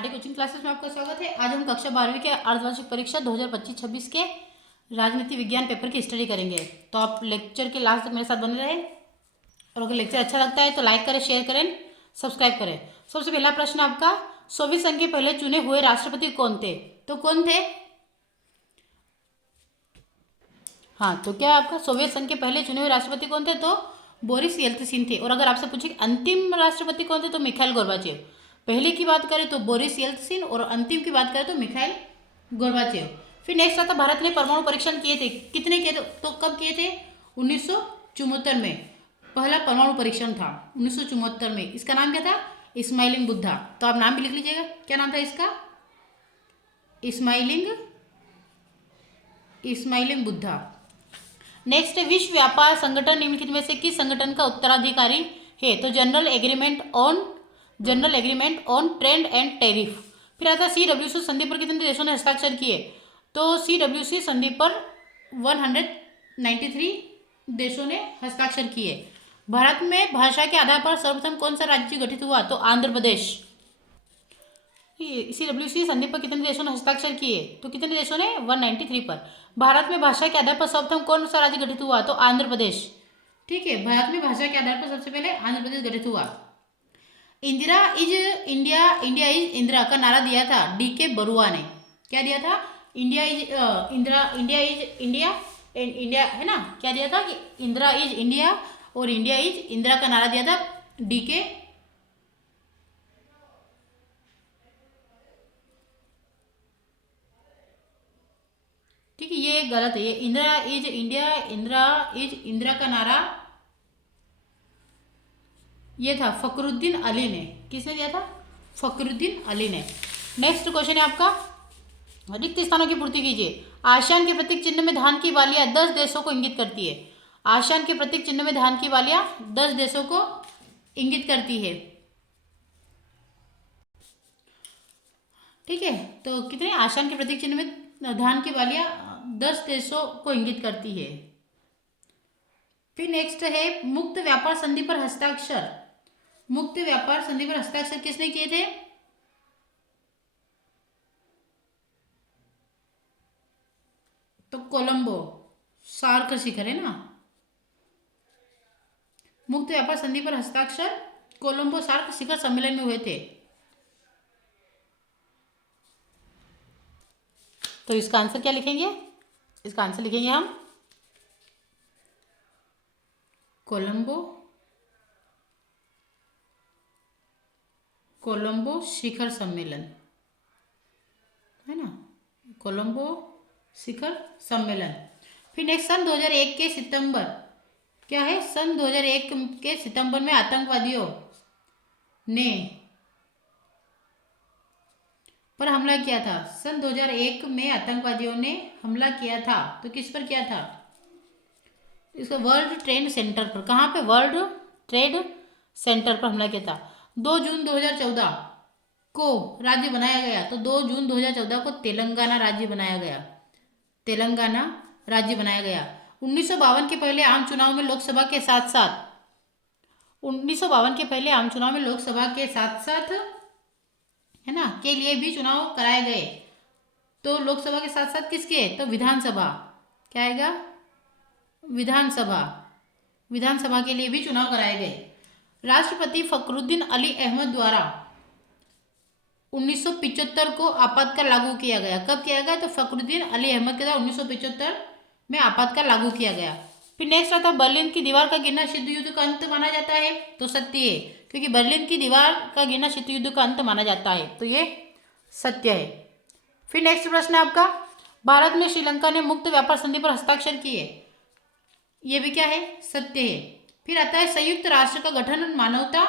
RT coaching classes में आपका स्वागत है। आज हम कक्षा 12वीं के अर्धवार्षिक परीक्षा 2025-26 के राजनीति विज्ञान पेपर की स्टडी करेंगे। तो आप लेक्चर के लास्ट तक मेरे साथ बने रहें और अगर लेक्चर अच्छा लगता है तो लाइक करें, शेयर करें, सब्सक्राइब करें। सबसे पहला प्रश्न आपका, सोवियत संघ के पहले चुने हुए राष्ट्रपति कौन थे? तो कौन थे? हाँ, तो क्या आपका सोवियत संघ के पहले चुने हुए राष्ट्रपति कौन थे? तो बोरिस येल्त्सिन थे। और अगर आपसे पूछे अंतिम राष्ट्रपति कौन थे तो मिखाइल गोर्बाचेव। पहले की बात करें तो बोरिस येल्त्सिन और अंतिम की बात करें तो मिखाइल गोर्बाचेव। फिर नेक्स्ट आता, भारत ने परमाणु परीक्षण किए थे, कितने किए थे? तो कब किए थे? 1974 में पहला परमाणु परीक्षण था, 1974 में। इसका नाम क्या था? इस्माइलिंग बुद्धा। तो आप नाम भी लिख लीजिएगा, क्या नाम था इसका? इस्माइलिंग बुद्धा। नेक्स्ट है, विश्व व्यापार संगठन निम्नलिखित में से किस संगठन का उत्तराधिकारी है? तो general agreement on trade and tariff. फिर आता है CWC संधि पर कितने देशों ने हस्ताक्षर किए? तो CWC संधि पर 193 देशों ने हस्ताक्षर किए। भारत में भाषा के आधार पर सर्वप्रथम कौन सा राज्य गठित हुआ? तो आंध्र प्रदेश। CWC संधि पर कितने देशों ने हस्ताक्षर किए? तो कितने देशों ने? 193 पर। भारत में भाषा के आधार पर सर्वप्रथम कौन सा राज्य गठित हुआ? तो आंध्र प्रदेश। ठीक है, भारत में भाषा के आधार पर सबसे पहले आंध्र प्रदेश गठित हुआ। Indira is India, India is Indira का नारा दिया था DK बरुआ ने। क्या दिया था? India is Indira, India is India, India है ना, क्या दिया था कि इंदिरा इज इंडिया और इंडिया इज इंदिरा का नारा दिया था DK। ठीक है, ये गलत है। ये Indira is India, Indira is Indira का नारा ये था फखरुद्दीन अली ने। किसने दिया था? फखरुद्दीन अली ने। नेक्स्ट क्वेश्चन है आपका, रिक्त स्थानों की पूर्ति कीजिए। आसियान के प्रतीक चिन्ह में धान की बालियां 10 देशों को इंगित करती है। आसियान के प्रतीक चिन्ह में धान की बालियां 10 देशों को इंगित करती है। ठीक है, तो कितने? आसियान के प्रतीक चिन्ह में धान की बालियां 10 देशों को इंगित करती है। फिर नेक्स्ट है, मुक्त व्यापार संधि पर हस्ताक्षर। मुक्त व्यापार संधि पर हस्ताक्षर किसने किए थे? तो कोलंबो, सार्क शिखर है ना। मुक्त व्यापार संधि पर हस्ताक्षर कोलंबो सार्क शिखर सम्मेलन में हुए थे। तो इसका आंसर क्या लिखेंगे? इसका आंसर लिखेंगे हम कोलंबो शिखर सम्मेलन, है ना, कोलंबो शिखर सम्मेलन। फिर नेक्स्ट, सन 2001 के सितंबर, क्या है? सन 2001 के सितंबर में आतंकवादियों ने पर हमला किया था। सन 2001 में आतंकवादियों ने हमला किया था, तो किस पर किया था? इसको वर्ल्ड ट्रेड सेंटर पर। कहाँ पे? वर्ल्ड ट्रेड सेंटर पर हमला किया था। 2 जून 2014 को राज्य बनाया गया। तो 2 जून 2014 को तेलंगाना राज्य बनाया गया। तेलंगाना राज्य बनाया गया। 1952 के पहले आम चुनाव में लोकसभा के साथ साथ 1952 के पहले आम चुनाव में लोकसभा के साथ साथ, है ना, के लिए भी चुनाव कराए गए। तो लोकसभा के साथ साथ किसके? तो विधानसभा, क्या आएगा? विधानसभा के लिए भी चुनाव कराए गए। राष्ट्रपति फखरुद्दीन अली अहमद द्वारा 1975 को आपातकाल लागू किया गया। कब किया गया? तो फखरुद्दीन अली अहमद के द्वारा 1975 में आपातकाल लागू किया गया। फिर नेक्स्ट आता, बर्लिन की दीवार का गिरना शीत युद्ध का अंत माना जाता है। तो सत्य है, क्योंकि बर्लिन की दीवार का गिरना शीत युद्ध का अंत माना जाता है, तो ये सत्य है। फिर नेक्स्ट प्रश्न है आपका, भारत में श्रीलंका ने मुक्त व्यापार संधि पर हस्ताक्षर किए। ये भी क्या है? सत्य है। फिर आता है, संयुक्त राष्ट्र का गठन मानवता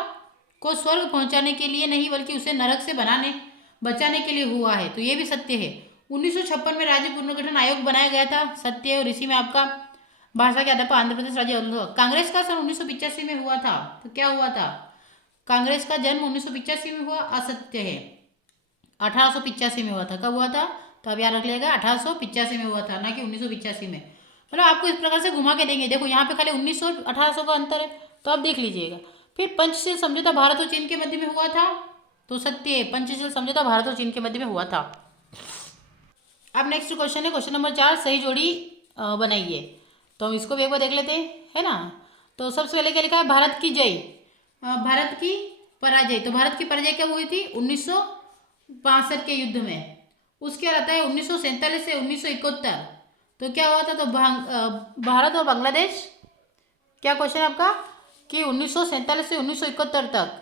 को स्वर्ग पहुंचाने के लिए नहीं बल्कि उसे नरक से बचाने के लिए हुआ है, तो ये भी सत्य है। 1956 में राज्य पुनर्गठन आयोग बनाया गया था, सत्य है। और इसी में आपका भाषा के आधार पर आंध्र प्रदेश राज्य हुआ। कांग्रेस का सन 1985 में हुआ था, तो क्या हुआ था? कांग्रेस का जन्म 1985 में हुआ, असत्य है। 1885 में हुआ था। कब हुआ था? तो अब याद रख लिएगा, 1885 में हुआ था, ना कि 1985 में। मतलब आपको इस प्रकार से घुमा के देंगे। देखो यहाँ पे खाली 1900 और 1800 का अंतर है, तो आप देख लीजिएगा। फिर पंचशील समझौता भारत और चीन के मध्य में हुआ था, तो सत्य है, पंचशील समझौता भारत और चीन के मध्य में हुआ था। अब नेक्स्ट क्वेश्चन है क्वेश्चन नंबर 4, सही जोड़ी बनाइए। तो हम इसको भी एक बार देख लेते हैं, है ना। तो सबसे पहले क्या लिखा है, भारत की जय, भारत की पराजय। तो भारत की पराजय कब हुई थी, 1962 के युद्ध में। उसके बाद आता है 1947 से 1971। तो क्या हुआ था, तो भारत और बांग्लादेश, क्या क्वेश्चन है आपका, कि 1947 से 1971 तक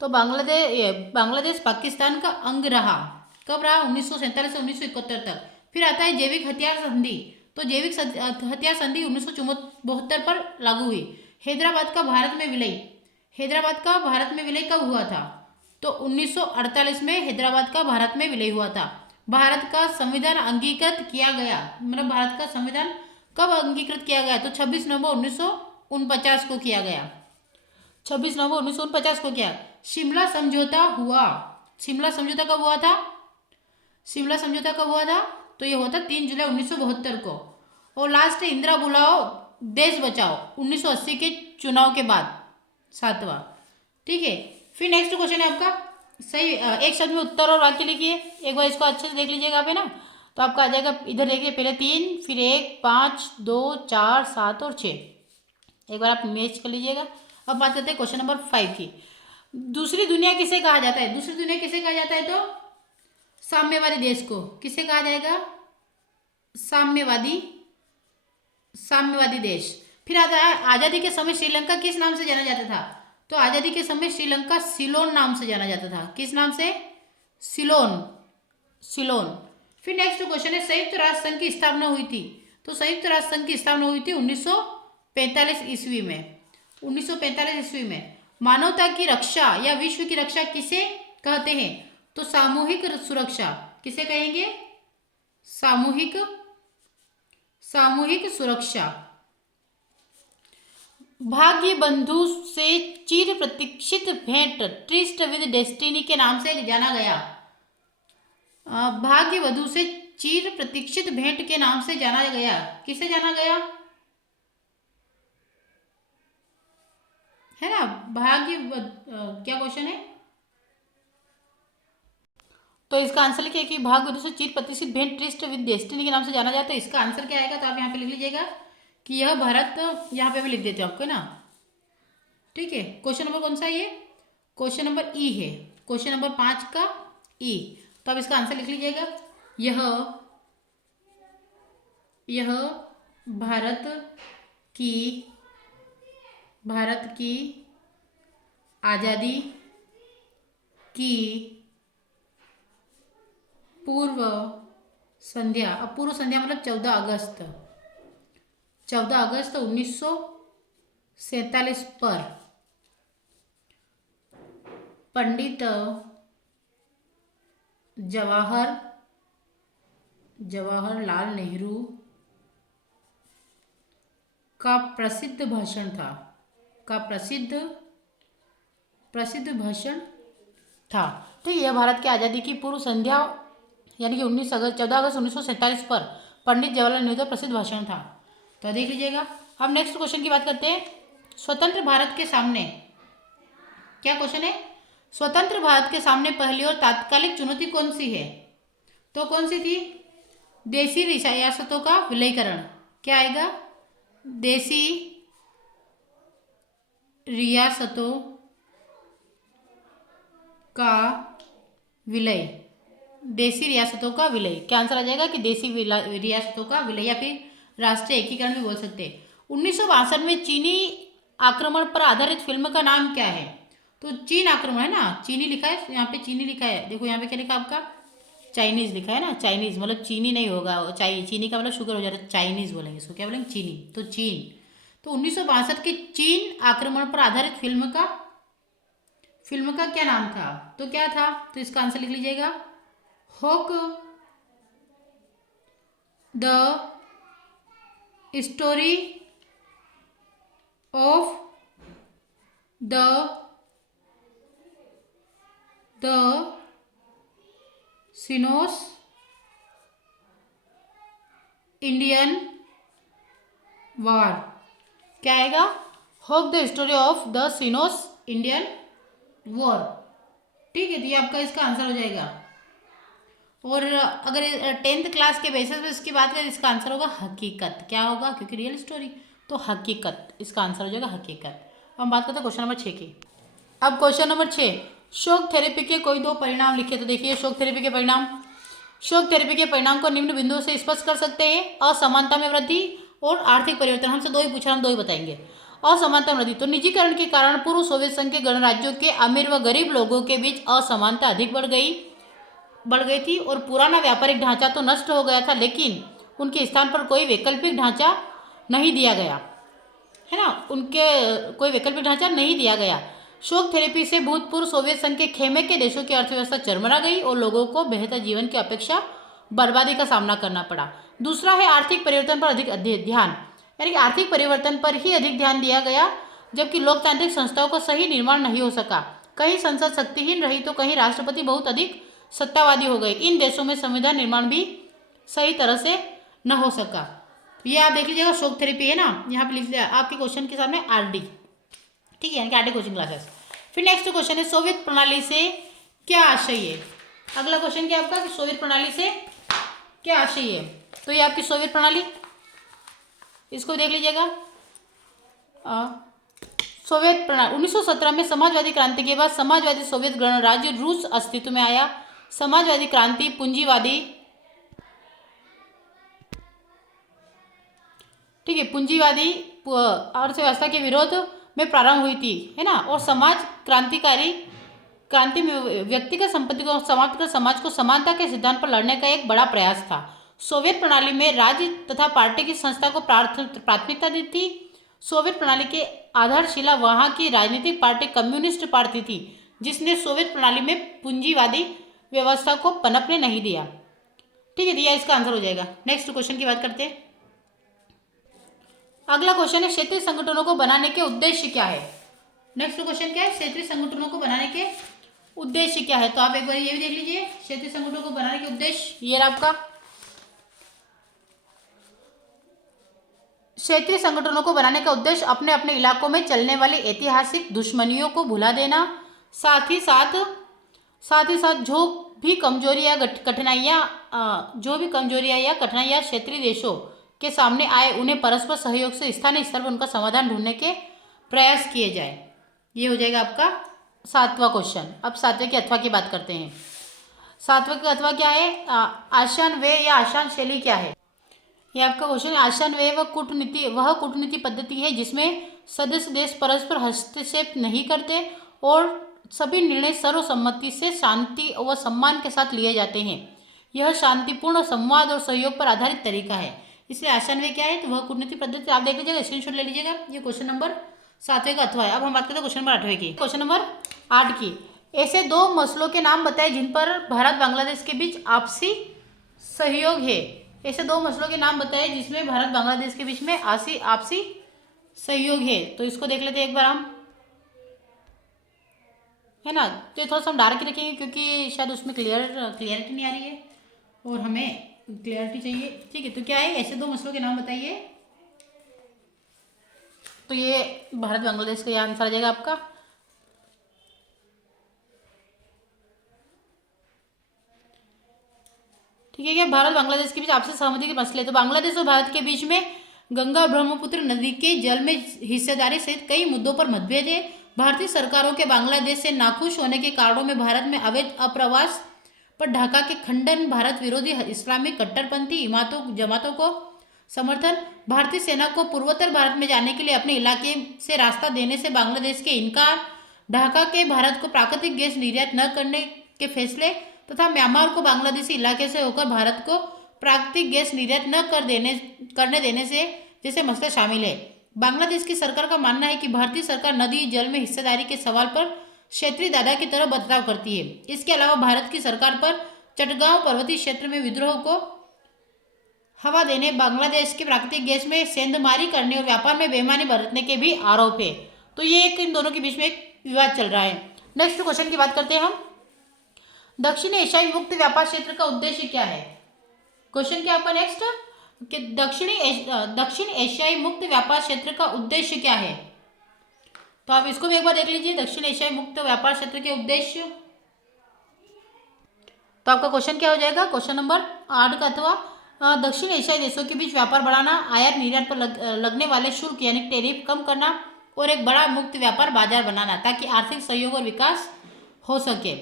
तो बांग्लादेश पाकिस्तान का अंग रहा। कब रहा, 1947 से 1971 तक। फिर आता है जैविक हथियार संधि। तो जैविक हथियार संधि 1972 पर लागू हुई। हैदराबाद का भारत में विलय, हैदराबाद का भारत में विलय कब हुआ था, तो 1948 में हैदराबाद का भारत में विलय हुआ था। भारत का संविधान अंगीकृत किया गया, मतलब भारत का संविधान कब अंगीकृत किया गया, तो 26 नवंबर 1949 को किया गया। 26 नवंबर 1949 को किया। शिमला समझौता हुआ, शिमला समझौता कब हुआ था, शिमला समझौता कब हुआ था, तो ये हुआ था 3 जुलाई 1972 को। और लास्ट है इंदिरा बुलाओ देश बचाओ, 1980 के चुनाव के बाद, 7वां। ठीक है, फिर नेक्स्ट क्वेश्चन है आपका, सही एक शब्द में उत्तर और वाक्य लिखिए। एक बार इसको अच्छे से देख लीजिएगा आप, है ना। तो आपका आ जाएगा, इधर देखिए, पहले 3, फिर 1, 5, 2, 4, 7 और 6। एक बार आप मैच कर लीजिएगा। अब बात करते हैं क्वेश्चन नंबर 5 की। दूसरी दुनिया किसे कहा जाता है, दूसरी दुनिया किसे कहा जाता है, तो साम्यवादी देश को किसे कहा जाएगा, साम्यवादी, साम्यवादी देश। फिर आता है आजादी के समय श्रीलंका किस नाम से जाना जाता था, तो आजादी के समय श्रीलंका सिलोन नाम से जाना जाता था। किस नाम से, सिलोन, सिलोन। फिर नेक्स्ट क्वेश्चन है, संयुक्त राष्ट्र संघ की स्थापना हुई थी। तो संयुक्त राष्ट्र संघ की स्थापना हुई थी 1945 ईस्वी में, 1945 ईस्वी में। मानवता की रक्षा या विश्व की रक्षा किसे कहते हैं, तो सामूहिक सुरक्षा, किसे कहेंगे, सामूहिक, सामूहिक सुरक्षा। भाग्य बंधु से चिर प्रतीक्षित भेंट ट्रिस्ट विद डेस्टिनी के नाम से जाना गया। भाग्य वधु से चिर प्रतीक्षित भेंट के नाम से जाना गया, किसे जाना गया, है ना, भाग्य क्या क्वेश्चन है, तो इसका आंसर लिखिए कि भाग्य वधु से चिर प्रतीक्षित भेंट ट्रिस्ट विद डेस्टिनी के नाम से जाना जाता है। इसका आंसर क्या आएगा, तो आप यहाँ पे लिख लीजिएगा कि यह भारत, यहाँ पे मैं लिख देती हूँ आपको ना। ठीक है, क्वेश्चन नंबर कौन सा है ये, क्वेश्चन नंबर ई है, क्वेश्चन नंबर 5 का ई। तो अब इसका आंसर लिख लीजिएगा, यह भारत की, भारत की आज़ादी की पूर्व संध्या, अब पूर्व संध्या मतलब 14 अगस्त, 14 अगस्त 1947 पर पंडित जवाहरलाल नेहरू का प्रसिद्ध भाषण था, का प्रसिद्ध भाषण था। ठीक है, यह भारत की आज़ादी की पूर्व संध्या यानी कि 14 अगस्त 1947 पर पंडित जवाहरलाल नेहरू का प्रसिद्ध भाषण था। तो देख लीजिएगा। अब नेक्स्ट क्वेश्चन की बात करते हैं, स्वतंत्र भारत के सामने, क्या क्वेश्चन है, स्वतंत्र भारत के सामने पहली और तात्कालिक चुनौती कौन सी है, तो कौन सी थी, देसी रियासतों का विलयीकरण। क्या आएगा, देसी रियासतों का विलय, देसी रियासतों का विलय। क्या आंसर आ जाएगा कि देसी रियासतों का विलय, या फिर राष्ट्रीय एकीकरण भी बोल सकते हैं। 1962 में चीनी आक्रमण पर आधारित फिल्म का नाम क्या है, तो चीन आक्रमण है ना, चीनी लिखा है यहाँ पे, चीनी लिखा है, देखो यहाँ पे क्या लिखा आपका, चाइनीज लिखा है ना, चाइनीज मतलब चीनी नहीं होगा, चीनी का मतलब शुगर हो जाता है, चाइनीज बोलेंगे इसको, क्या बोलेंगे, चीनी, तो चीन। तो 1962 के चीन आक्रमण पर आधारित फिल्म का क्या नाम था, तो क्या था, तो इसका आंसर लिख लीजिएगा, hawk the story of the Sino Indian war. क्या आएगा, hawk the story of the Sino Indian war. ठीक है, तो ये आपका इसका आंसर हो जाएगा। और अगर 10th क्लास के बेसिस पे इसकी बात करें, इसका आंसर होगा हकीकत। क्या होगा, क्योंकि रियल स्टोरी, तो हकीकत इसका आंसर हो जाएगा, हकीकत। अब हम बात करते हैं क्वेश्चन नंबर 6 की। अब क्वेश्चन नंबर 6, शॉक थेरेपी के कोई दो परिणाम लिखे। तो देखिए शॉक थेरेपी के परिणाम, शॉक थेरेपी के परिणाम को निम्न बिंदुओं से स्पष्ट कर सकते हैं। असमानता में वृद्धि और आर्थिक परिवर्तन। हमसे दो ही पूछा, हम दो ही बताएंगे। असमानता वृद्धि, तो निजीकरण के कारण पूर्व सोवियत संघ के गणराज्यों के अमीर व गरीब लोगों के बीच असमानता अधिक बढ़ गई थी। और पुराना व्यापारिक ढांचा तो नष्ट हो गया था, लेकिन उनके स्थान पर कोई वैकल्पिक ढांचा नहीं दिया गया, है ना, उनके कोई वैकल्पिक ढांचा नहीं दिया गया। शॉक थेरेपी से भूतपूर्व सोवियत संघ के खेमे के देशों की अर्थव्यवस्था चरमरा गई और लोगों को बेहतर जीवन की अपेक्षा बर्बादी का सामना करना पड़ा। दूसरा है आर्थिक परिवर्तन पर अधिक ध्यान, यानी कि आर्थिक परिवर्तन पर ही अधिक ध्यान दिया गया, जबकि लोकतांत्रिक संस्थाओं का सही निर्माण नहीं हो सका। कहीं संसद शक्तिहीन रही तो कहीं राष्ट्रपति बहुत अधिक सत्तावादी हो गए। इन देशों में संविधान निर्माण भी सही तरह से न हो सका। ये आप देख लीजिएगा, शॉक थेरेपी है ना, यहाँ पे लिख लिया आपके क्वेश्चन के सामने आरडी, ठीक है, यानी कि आरडी कोचिंग क्लासेस। फिर नेक्स्ट क्वेश्चन है, सोवियत प्रणाली से क्या आशय है। अगला क्वेश्चन क्या आपका, कि सोवियत प्रणाली से क्या आशय है। तो ये आपकी सोवियत प्रणाली, इसको देख लीजिएगा। सोवियत प्रणाली 1917 में समाजवादी क्रांति के बाद समाजवादी सोवियत गणराज्य रूस अस्तित्व में आया। समाजवादी क्रांति पूंजीवादी, ठीक है, पूंजीवादी अर्थव्यवस्था के विरोध में प्रारंभ हुई थी, है ना। और समाज क्रांति में व्यक्तिगत संपत्ति को समाप्त कर समाज को समानता के सिद्धांत पर लड़ने का एक बड़ा प्रयास था। सोवियत प्रणाली में राज्य तथा पार्टी की संस्था को प्राथमिकता दी थी। सोवियत प्रणाली के आधारशिला वहां की राजनीतिक पार्टी कम्युनिस्ट पार्टी थी, जिसने सोवियत प्रणाली में पूंजीवादी व्यवस्था को पनपने नहीं दिया। ठीक है, दिया इसका आंसर हो जाएगा। नेक्स्ट क्वेश्चन की बात करते हैं। अगला क्वेश्चन है, क्षेत्रीय संगठनों को बनाने के उद्देश्य क्या है। नेक्स्ट क्वेश्चन क्या है, क्षेत्रीय संगठनों को बनाने के उद्देश्य क्या है। तो आप एक बार ये भी देख लीजिए, क्षेत्रीय संगठनों को बनाने के उद्देश्य, ये आपका क्षेत्रीय संगठनों को बनाने का उद्देश्य अपने अपने इलाकों में चलने वाली ऐतिहासिक दुश्मनियों को भुला देना, साथ ही साथ जो भी कमजोरियां या कठिनाइयां क्षेत्रीय देशों के सामने आए, उन्हें परस्पर सहयोग से स्थानीय स्तर पर उनका समाधान ढूंढने के प्रयास किए जाए। ये हो जाएगा आपका 7वां क्वेश्चन। अब 7वें के अथवा की बात करते हैं। 7वें का अथवा क्या है, आसान वे या आसान शैली क्या है। ये आपका क्वेश्चन, आसान वे वह कूटनीति पद्धति है जिसमें सदस्य देश परस्पर हस्तक्षेप नहीं करते और सभी निर्णय सर्वसम्मति से शांति व सम्मान के साथ लिए जाते हैं। यह शांतिपूर्ण संवाद और सहयोग पर आधारित तरीका है, इसलिए आसान वे क्या है, तो वह कूटनीति पद्धति। आप देख लीजिएगा, स्क्रीनशॉट ले लीजिएगा। ये क्वेश्चन नंबर 7वें का अथवा है। अब हम बात करते हैं क्वेश्चन नंबर 8वें की। क्वेश्चन नंबर 8 की, ऐसे दो मसलों के नाम बताए जिन पर भारत बांग्लादेश के बीच आपसी सहयोग है। ऐसे दो मसलों के नाम बताए जिसमें भारत बांग्लादेश के बीच में आपसी सहयोग है। तो इसको देख लेते हैं एक बार हम, है ना। तो थोड़ा सा हम डार्क रखेंगे क्योंकि शायद उसमें क्लियरिटी नहीं आ रही है और हमें क्लियरिटी चाहिए। ठीक है, तो क्या है, ऐसे दो मसलों के नाम बताइए। तो ये भारत बांग्लादेश का यह आंसर आ जाएगा आपका। ठीक है, क्या भारत बांग्लादेश के बीच आपसी सहमति के मसले। तो बांग्लादेश और भारत के बीच में गंगा ब्रह्मपुत्र नदी के जल में हिस्सेदारी सहित कई मुद्दों पर मतभेद है। भारतीय सरकारों के बांग्लादेश से नाखुश होने के कारणों में भारत में अवैध अप्रवास पर ढाका के खंडन, भारत विरोधी इस्लामिक कट्टरपंथी जमातों को समर्थन, भारतीय सेना को पूर्वोत्तर भारत में जाने के लिए अपने इलाके से रास्ता देने से बांग्लादेश के इनकार, ढाका के भारत को प्राकृतिक गैस निर्यात न करने के फैसले तथा म्यांमार को बांग्लादेशी इलाके से होकर भारत को प्राकृतिक गैस निर्यात न करने देने से जैसे मसले शामिल है। बांग्लादेश की सरकार का मानना है कि भारतीय सरकार नदी जल में हिस्सेदारी के सवाल पर क्षेत्रीय दादा की तरह बर्ताव करती है। इसके अलावा भारत की सरकार पर चटगांव पर्वतीय क्षेत्र में विद्रोह को हवा देने, बांग्लादेश के प्राकृतिक गैस में सेंधमारी करने और व्यापार में बेईमानी बरतने के भी आरोप है। तो ये एक इन दोनों के बीच में एक विवाद चल रहा है। नेक्स्ट क्वेश्चन की बात करते हैं हम, दक्षिण एशियाई मुक्त व्यापार क्षेत्र का उद्देश्य क्या है। क्वेश्चन क्या आपका नेक्स्ट, कि दक्षिण एशियाई मुक्त व्यापार क्षेत्र का उद्देश्य क्या है। तो आप इसको भी एक बार देख लीजिए, दक्षिण एशियाई मुक्त व्यापार क्षेत्र के उद्देश्य। तो आपका क्वेश्चन क्या हो जाएगा, क्वेश्चन नंबर 8 का, अथवा दक्षिण एशियाई देशों के बीच व्यापार बढ़ाना, आयात निर्यात पर लगने वाले शुल्क यानी टैरिफ कम करना और एक बड़ा मुक्त व्यापार बाजार बनाना ताकि आर्थिक सहयोग और विकास हो सके।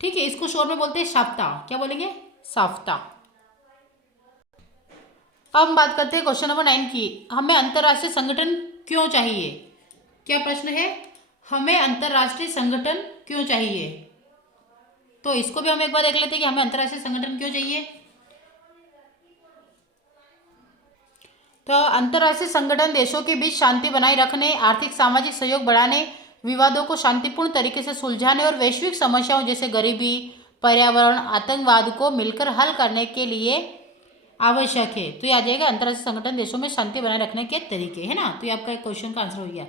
ठीक है, इसको शोर में बोलते हैं साफ्ता। क्या बोलेंगे, साफ्ता। अब हम बात करते हैं क्वेश्चन नंबर 9 की, हमें अंतर्राष्ट्रीय संगठन क्यों चाहिए। क्या प्रश्न है, हमें अंतर्राष्ट्रीय संगठन क्यों चाहिए। तो इसको भी हम एक बार देख लेते हैं कि हमें अंतर्राष्ट्रीय संगठन क्यों चाहिए। तो अंतर्राष्ट्रीय संगठन देशों के बीच शांति बनाए रखने, आर्थिक सामाजिक सहयोग बढ़ाने, विवादों को शांतिपूर्ण तरीके से सुलझाने और वैश्विक समस्याओं जैसे गरीबी, पर्यावरण, आतंकवाद को मिलकर हल करने के लिए आवश्यक है। तो ये आ जाएगा अंतर्राष्ट्रीय संगठन देशों में शांति बनाए रखने के तरीके, है ना। तो ये आपका क्वेश्चन का आंसर हो गया।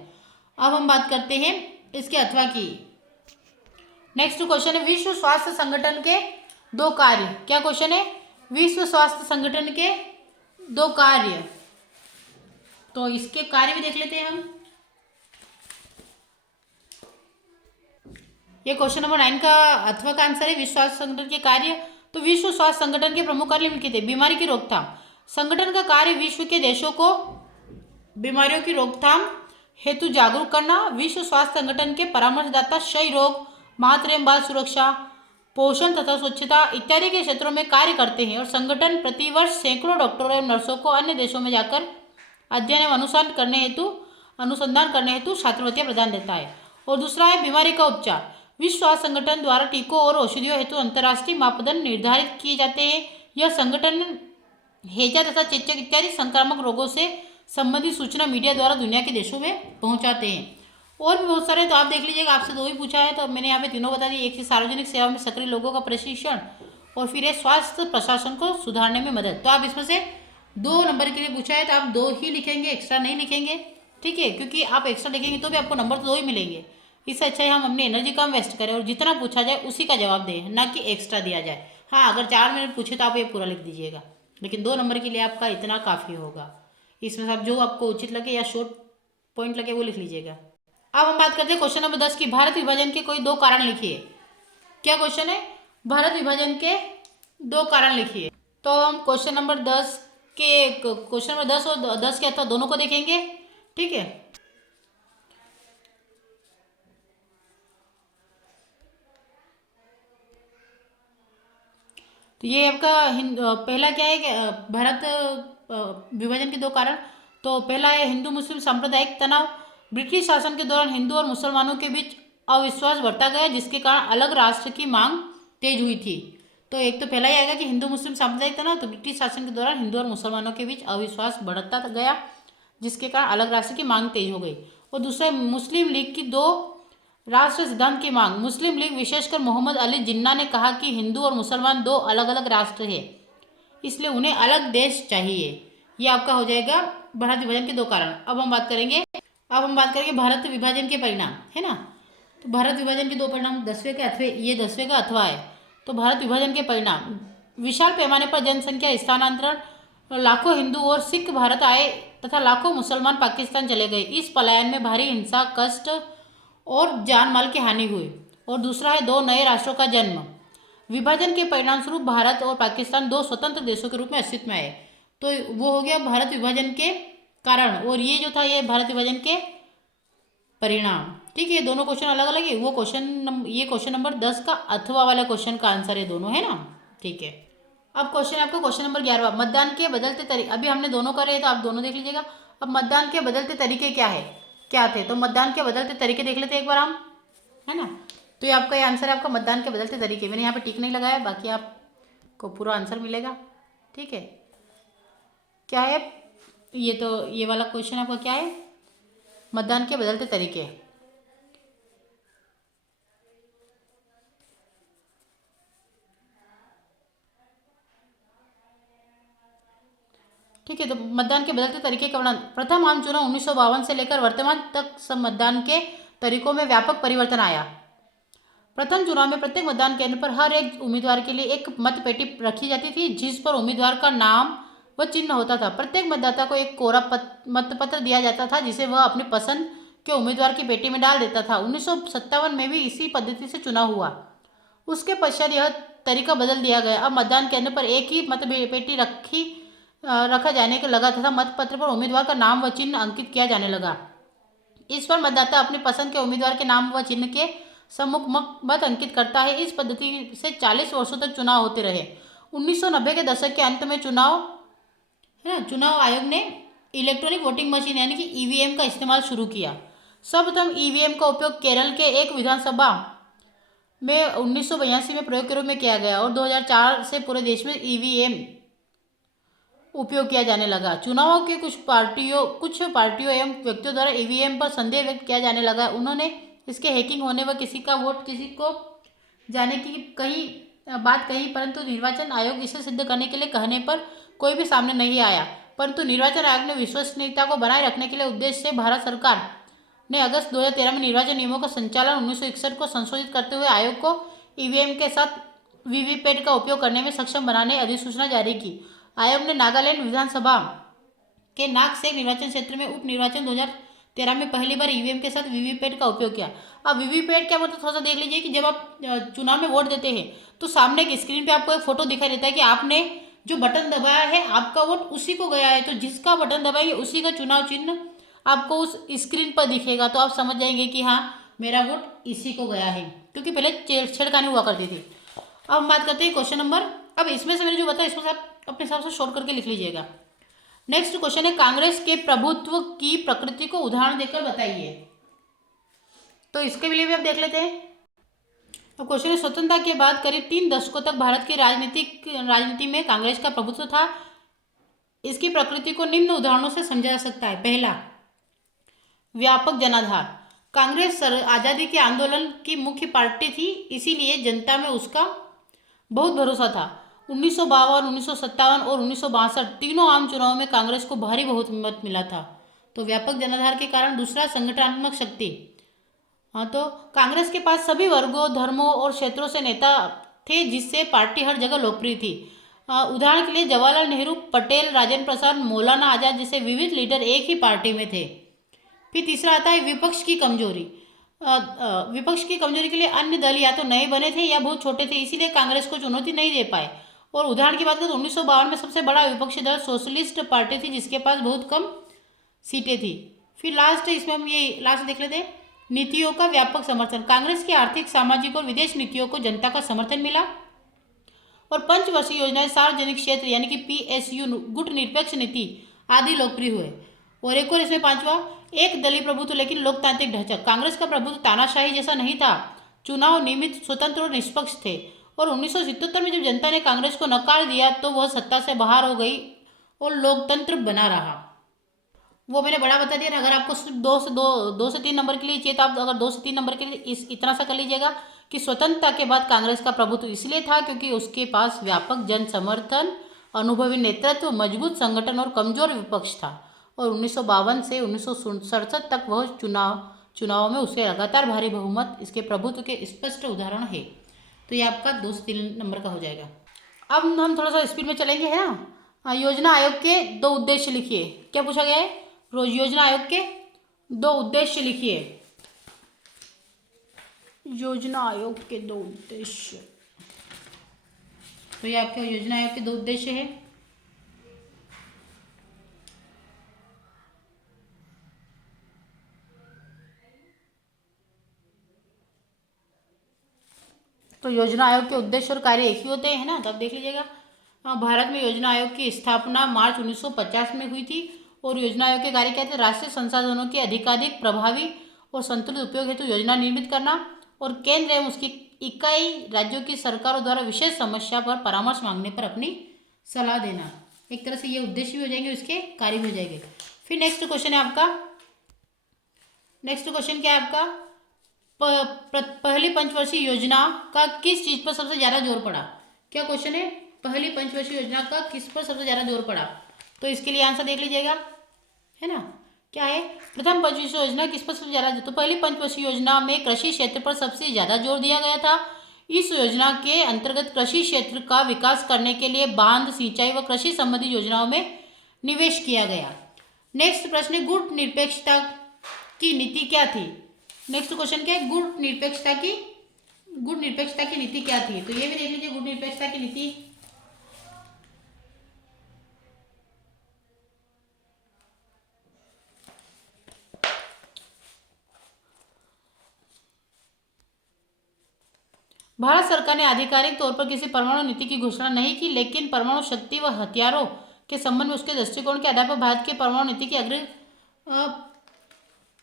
अब हम बात करते हैं इसके अथवा की। नेक्स्ट क्वेश्चन है, विश्व स्वास्थ्य संगठन के 2 कार्य। क्या क्वेश्चन है, विश्व स्वास्थ्य संगठन के 2 कार्य। तो इसके कार्य भी देख लेते हैं हम। ये क्वेश्चन नंबर 9 का अथवा का आंसर है विश्व स्वास्थ्य संगठन के कार्य। तो विश्व स्वास्थ्य संगठन के प्रमुख कार्य निम्नलिखित है। बीमारी की रोकथाम, संगठन का कार्य विश्व के देशों को बीमारियों की रोकथाम हेतु जागरूक करना। विश्व स्वास्थ्य संगठन के परामर्शदाता क्षय रोग, मातृ एवं बाल सुरक्षा, पोषण तथा स्वच्छता इत्यादि के क्षेत्रों में कार्य करते हैं और संगठन प्रतिवर्ष सैकड़ों डॉक्टरों एवं नर्सों को अन्य देशों में जाकर अध्ययन एवं अनुसंधान करने हेतु छात्रवृत्तियां प्रदान देता है। और दूसरा है बीमारी का उपचार, विश्व स्वास्थ्य संगठन द्वारा टीकों और औषधियों हेतु अंतर्राष्ट्रीय मापदंड निर्धारित किए जाते हैं। यह संगठन हैजा तथा चेचक इत्यादि संक्रामक रोगों से संबंधित सूचना मीडिया द्वारा दुनिया के देशों में पहुंचाते हैं। और भी बहुत सारे, तो आप देख लीजिएगा, आपसे 2 ही पूछा है तो मैंने यहाँ पे तीनों बता दी। एक से सार्वजनिक सेवा में सक्रिय लोगों का प्रशिक्षण और फिर है स्वास्थ्य प्रशासन को सुधारने में मदद। तो आप इसमें से 2 नंबर के लिए पूछा है तो आप 2 ही लिखेंगे, एक्स्ट्रा नहीं लिखेंगे। ठीक है, क्योंकि आप एक्स्ट्रा लिखेंगे तो भी आपको नंबर तो 2 ही मिलेंगे। इससे अच्छा है हम अपनी एनर्जी कम वेस्ट करें और जितना पूछा जाए उसी का जवाब दें, ना कि एक्स्ट्रा दिया जाए। हाँ, अगर 4 मिनट पूछे तो आप ये पूरा लिख दीजिएगा, लेकिन 2 नंबर के लिए आपका इतना काफ़ी होगा। इसमें से आप जो आपको उचित लगे या शॉर्ट पॉइंट लगे वो लिख लीजिएगा। अब हम बात करते हैं क्वेश्चन नंबर 10 की, भारत विभाजन के कोई 2 कारण लिखिए। क्या क्वेश्चन है, भारत विभाजन के 2 कारण लिखिए। तो हम क्वेश्चन नंबर 10 और 10 के अथवा दोनों को देखेंगे। ठीक है, तो ये आपका पहला क्या है कि भारत विभाजन के 2 कारण। तो पहला है हिंदू मुस्लिम सांप्रदायिक तनाव, ब्रिटिश शासन के दौरान हिंदू और मुसलमानों के बीच अविश्वास बढ़ता गया जिसके कारण अलग राष्ट्र की मांग तेज हुई थी। तो एक तो पहला ही आएगा कि हिंदू मुस्लिम सांप्रदायिक तनाव, तो ब्रिटिश शासन के दौरान हिंदू और मुसलमानों के बीच अविश्वास बढ़ता गया जिसके कारण अलग राष्ट्र की मांग तेज हो गई। और दूसरा मुस्लिम लीग की 2 राष्ट्र सिद्धांत की मांग। मुस्लिम लीग विशेषकर मोहम्मद अली जिन्ना ने कहा कि हिंदू और मुसलमान 2 अलग अलग राष्ट्र हैं, इसलिए उन्हें अलग देश चाहिए। ये आपका हो जाएगा भारत विभाजन के 2 कारण। अब हम बात करेंगे भारत विभाजन के परिणाम, है ना। तो भारत विभाजन के 2 परिणाम 10वें के अथवा, ये 10वें का अथवा है। तो भारत विभाजन के परिणाम, विशाल पैमाने पर जनसंख्या स्थानांतरण, लाखों हिंदू और सिख भारत आए तथा लाखों मुसलमान पाकिस्तान चले गए। इस पलायन में भारी हिंसा, कष्ट और जान माल की हानि हुई। और दूसरा है 2 नए राष्ट्रों का जन्म। विभाजन के परिणाम स्वरूप भारत और पाकिस्तान 2 स्वतंत्र देशों के रूप में अस्तित्व में आए। तो वो हो गया भारत विभाजन के कारण, और ये जो था ये भारत विभाजन के परिणाम। ठीक है, दोनों क्वेश्चन अलग अलग है। ये क्वेश्चन नंबर 10 का अथवा वाला क्वेश्चन का आंसर है दोनों, है ना। ठीक है, अब क्वेश्चन नंबर 11, मतदान के बदलते तरीके। अभी हमने दोनों करे तो आप दोनों देख लीजिएगा। अब मतदान के बदलते तरीके क्या थे। तो मतदान के बदलते तरीके देख लेते हैं एक बार हम, है ना। तो ये आपका ये आंसर है आपका मतदान के बदलते तरीके। मैंने यहाँ पे टिक नहीं लगाया, बाकी आपको पूरा आंसर मिलेगा। ठीक है, क्या है ये, तो ये वाला क्वेश्चन आपका क्या है, मतदान के बदलते तरीके। ठीक है, तो मतदान के बदलते तरीके का वर्णन। प्रथम आम चुनाव 1952 से लेकर वर्तमान तक सब मतदान के तरीकों में व्यापक परिवर्तन आया। प्रथम चुनाव में प्रत्येक मतदान केंद्र पर हर एक उम्मीदवार के लिए एक मत पेटी रखी जाती थी जिस पर उम्मीदवार का नाम व चिन्ह होता था। प्रत्येक मतदाता को एक कोरा मतपत्र दिया जाता था जिसे वह अपनी पसंद के उम्मीदवार की पेटी में डाल देता था। 1957 में भी इसी पद्धति से चुनाव हुआ। उसके पश्चात यह तरीका बदल दिया गया। अब मतदान केंद्र पर एक ही मत पेटी रखा जाने के लगा तथा मतपत्र पर उम्मीदवार का नाम व चिन्ह अंकित किया जाने लगा। इस पर मतदाता अपनी पसंद के उम्मीदवार के नाम व चिन्ह के सम्मुख मत अंकित करता है। इस पद्धति से 40 वर्षों तक चुनाव होते रहे। 1990 के दशक के अंत में चुनाव आयोग ने इलेक्ट्रॉनिक वोटिंग मशीन यानी कि ईवीएम का इस्तेमाल शुरू किया। सर्वप्रथम ईवीएम का उपयोग केरल के एक विधानसभा में 1982 में प्रयोग के रूप में किया गया और 2004 से पूरे देश में ईवीएम उपयोग किया जाने लगा। चुनावों के कुछ पार्टियों एवं व्यक्तियों द्वारा ईवीएम पर संदेह व्यक्त किया जाने लगा। उन्होंने इसके हैकिंग होने व किसी का वोट किसी को जाने की बात कही, परंतु निर्वाचन आयोग इसे सिद्ध करने के लिए कहने पर कोई भी सामने नहीं आया। परंतु निर्वाचन आयोग ने विश्वसनीयता को बनाए रखने के लिए उद्देश्य से भारत सरकार ने अगस्त 2013 में निर्वाचन नियमों का संचालन 1961 को संशोधित करते हुए आयोग को ईवीएम के साथ वीवीपैट का उपयोग करने में सक्षम बनाने अधिसूचना जारी की। आयोग ने नागालैंड विधानसभा के नागसेक निर्वाचन क्षेत्र में उप निर्वाचन 2013 में पहली बार ईवीएम के साथ वीवीपैट का उपयोग किया। अब वीवीपैट क्या मतलब थोड़ा सा देख लीजिए कि जब आप चुनाव में वोट देते हैं तो सामने की स्क्रीन पे आपको एक फोटो दिखाई देता है कि आपने जो बटन दबाया है आपका वोट उसी को गया है। तो जिसका बटन दबाएंगे उसी का चुनाव चिन्ह आपको उस स्क्रीन पर दिखेगा। तो आप समझ जाएंगे कि हाँ मेरा वोट इसी को गया है, क्योंकि पहले छेड़खानी हुआ करती थी। अब हम बात करते हैं क्वेश्चन नंबर। अब इसमें से मैंने जो बताया इसमें से आप अपने हिसाब से शॉर्ट करके लिख लीजिएगा। नेक्स्ट क्वेश्चन है कांग्रेस के प्रभुत्व की प्रकृति को उदाहरण देकर बताइए। तो इसके लिए भी आप देख लेते हैं। अब क्वेश्चन है स्वतंत्रता के बाद करीब 3 दशकों तक भारत की राजनीति में कांग्रेस का प्रभुत्व था। इसकी प्रकृति को निम्न उदाहरणों से समझा जा सकता है। पहला, व्यापक जनाधार। कांग्रेस आज़ादी के आंदोलन की मुख्य पार्टी थी, इसीलिए जनता में उसका बहुत भरोसा था। 1952, 1957 और 1962 तीनों आम चुनावों में कांग्रेस को भारी बहुमत मिला था। तो व्यापक जनाधार के कारण। दूसरा, संगठनात्मक शक्ति। हाँ, तो कांग्रेस के पास सभी वर्गों, धर्मों और क्षेत्रों से नेता थे, जिससे पार्टी हर जगह लोकप्रिय थी। उदाहरण के लिए जवाहरलाल नेहरू, पटेल, राजेंद्र प्रसाद, मौलाना आजाद जैसे विविध लीडर एक ही पार्टी में थे। फिर तीसरा आता है विपक्ष की कमजोरी। विपक्ष की कमजोरी के लिए अन्य दल या तो नए बने थे या बहुत छोटे थे, इसीलिए कांग्रेस को चुनौती नहीं दे पाए। और उदाहरण की बात करें तो 1952 में सबसे बड़ा विपक्षी दल सोशलिस्ट पार्टी थी, जिसके पास बहुत कम सीटें थी। फिर लास्ट, इसमें हम ये लास्ट देख लेते हैं, नीतियों का व्यापक समर्थन। कांग्रेस की आर्थिक, सामाजिक और विदेश नीतियों को जनता का समर्थन मिला और पंचवर्षीय योजनाएं, सार्वजनिक क्षेत्र यानी कि PSU, गुट निरपेक्ष नीति आदि लोकप्रिय हुए। और एक और इसमें पांचवा, एक दलीय प्रभुत्व लेकिन लोकतांत्रिक ढांचा। कांग्रेस का प्रभुत्व तानाशाही जैसा नहीं था, चुनाव नियमित, स्वतंत्र और निष्पक्ष थे। और 1977 में जब जनता ने कांग्रेस को नकार दिया तो वह सत्ता से बाहर हो गई और लोकतंत्र बना रहा। वो मैंने बड़ा बता दिया। अगर आपको सिर्फ 2 से 3 नंबर के लिए चाहिए तो आप अगर 2 से 3 नंबर के लिए इतना सा कर लीजिएगा कि स्वतंत्रता के बाद कांग्रेस का प्रभुत्व इसलिए था क्योंकि उसके पास व्यापक जन समर्थन, अनुभवी नेतृत्व, मजबूत संगठन और कमजोर विपक्ष था। और 1952 से 1967 तक वह चुनाव में उसे लगातार भारी बहुमत इसके प्रभुत्व के स्पष्ट उदाहरण है। तो ये आपका 2 से 3 नंबर का हो जाएगा। अब हम थोड़ा सा स्पीड में चलेंगे, है ना। योजना आयोग के 2 उद्देश्य लिखिए। क्या पूछा गया है? योजना आयोग के 2 उद्देश्य लिखिए। योजना आयोग के 2 उद्देश्य। तो ये आपके योजना आयोग के 2 उद्देश्य है। तो योजना आयोग के उद्देश्य और कार्य एक ही होते हैं ना, तो आप देख लीजिएगा। भारत में योजना आयोग की स्थापना मार्च 1950 में हुई थी और योजना आयोग के कार्य क्या थे? राष्ट्रीय संसाधनों के अधिकाधिक प्रभावी और संतुलित उपयोग हेतु योजना निर्मित करना और केंद्र एवं उसकी इकाई राज्यों की सरकारों द्वारा विशेष समस्या पर परामर्श मांगने पर अपनी सलाह देना। एक तरह से ये उद्देश्य भी हो जाएंगे, उसके कार्य भी हो जाएंगे। फिर नेक्स्ट क्वेश्चन है आपका, नेक्स्ट क्वेश्चन क्या है आपका? पहली पंचवर्षीय योजना का किस चीज पर सबसे ज्यादा जोर पड़ा? क्या क्वेश्चन है? पहली पंचवर्षीय योजना का किस पर सबसे ज्यादा जोर पड़ा? तो इसके लिए आंसर देख लीजिएगा, है ना। क्या है? प्रथम पंचवर्षीय योजना किस पर सबसे ज्यादा? तो पहली पंचवर्षीय योजना में कृषि क्षेत्र पर सबसे ज्यादा जोर दिया गया था। इस योजना के अंतर्गत कृषि क्षेत्र का विकास करने के लिए बांध, सिंचाई व कृषि संबंधी योजनाओं में निवेश किया गया। नेक्स्ट प्रश्न, गुट निरपेक्षता की नीति क्या थी? नेक्स्ट क्वेश्चन क्या है? गुट निरपेक्षता की गुट निरपेक्षता की नीति क्या थी, तो ये भी देख लीजिए गुट निरपेक्षता की नीति। भारत सरकार ने आधिकारिक तौर पर किसी परमाणु नीति की घोषणा नहीं की, लेकिन परमाणु शक्ति व हथियारों के संबंध में उसके दृष्टिकोण के आधार पर भारत की परमाणु नीति की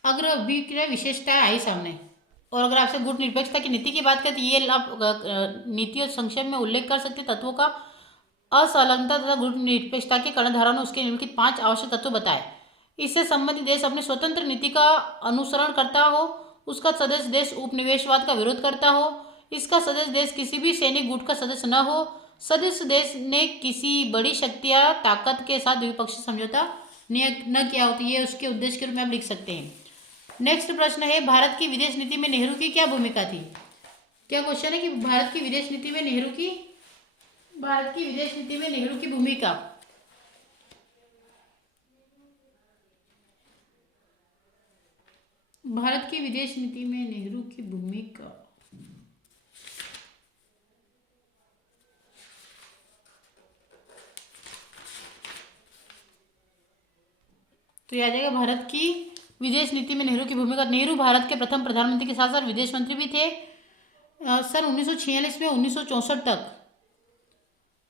अग्रविक्रय विशेषताएं आई सामने। और अगर आपसे गुट निरपेक्षता की नीति की बात करें तो ये आप नीति और संक्षेप में उल्लेख कर सकते तत्वों का असंलग्नता तथा गुट निरपेक्षता के कर्णधारों ने उसके निम्नलिखित 5 आवश्यक तत्व बताए। इससे संबंधित देश अपनी स्वतंत्र नीति का अनुसरण करता हो, उसका सदस्य देश उपनिवेशवाद का विरोध करता हो, इसका सदस्य देश किसी भी सैनिक गुट का सदस्य न हो, सदस्य देश ने किसी बड़ी शक्ति या ताकत के साथ द्विपक्षीय समझौता न किया हो। तो ये उसके उद्देश्य के रूप में आप लिख सकते हैं। नेक्स्ट प्रश्न है, भारत की विदेश नीति में नेहरू की क्या भूमिका थी। क्या क्वेश्चन है कि भारत की विदेश नीति में नेहरू की भूमिका। भारत की विदेश नीति में नेहरू की भूमिका, तो यह आ जाएगा भारत की विदेश नीति में नेहरू की भूमिका। नेहरू भारत के प्रथम प्रधानमंत्री के साथ साथ विदेश मंत्री भी थे। सन 1946 में 1964 तक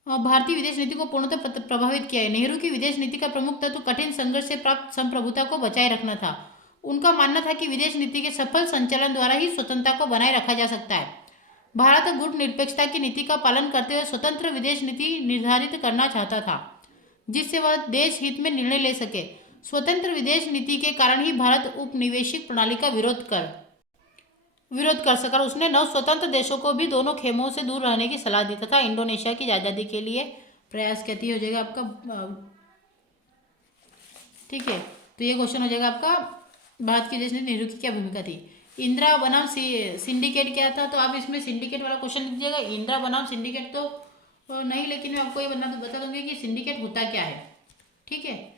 भारतीय विदेश नीति को पूर्णतः प्रभावित किया है। नेहरू की विदेश नीति का प्रमुख तत्व कठिन संघर्ष से प्राप्त संप्रभुता को बचाए रखना था। उनका मानना था कि विदेश नीति के सफल संचालन द्वारा ही स्वतंत्रता को बनाए रखा जा सकता है। भारत गुट निरपेक्षता की नीति का पालन करते हुए स्वतंत्र विदेश नीति निर्धारित करना चाहता था, जिससे वह देश हित में निर्णय ले सके। स्वतंत्र विदेश नीति के कारण ही भारत उपनिवेशिक प्रणाली का विरोध कर सका। उसने नव स्वतंत्र देशों को भी दोनों खेमों से दूर रहने की सलाह दी तथा इंडोनेशिया की आज़ादी के लिए प्रयास कहती हो जाएगा आपका। ठीक है, तो ये क्वेश्चन हो जाएगा आपका, भारत की विदेश नीति नेहरू की क्या भूमिका थी। इंदिरा बनाम सिंडिकेट क्या था, तो आप इसमें सिंडिकेट वाला क्वेश्चन लिख दीजिएगा। इंदिरा बनाम सिंडिकेट तो नहीं, लेकिन मैं आपको ये बता दूंगी कि सिंडिकेट होता क्या है। ठीक है,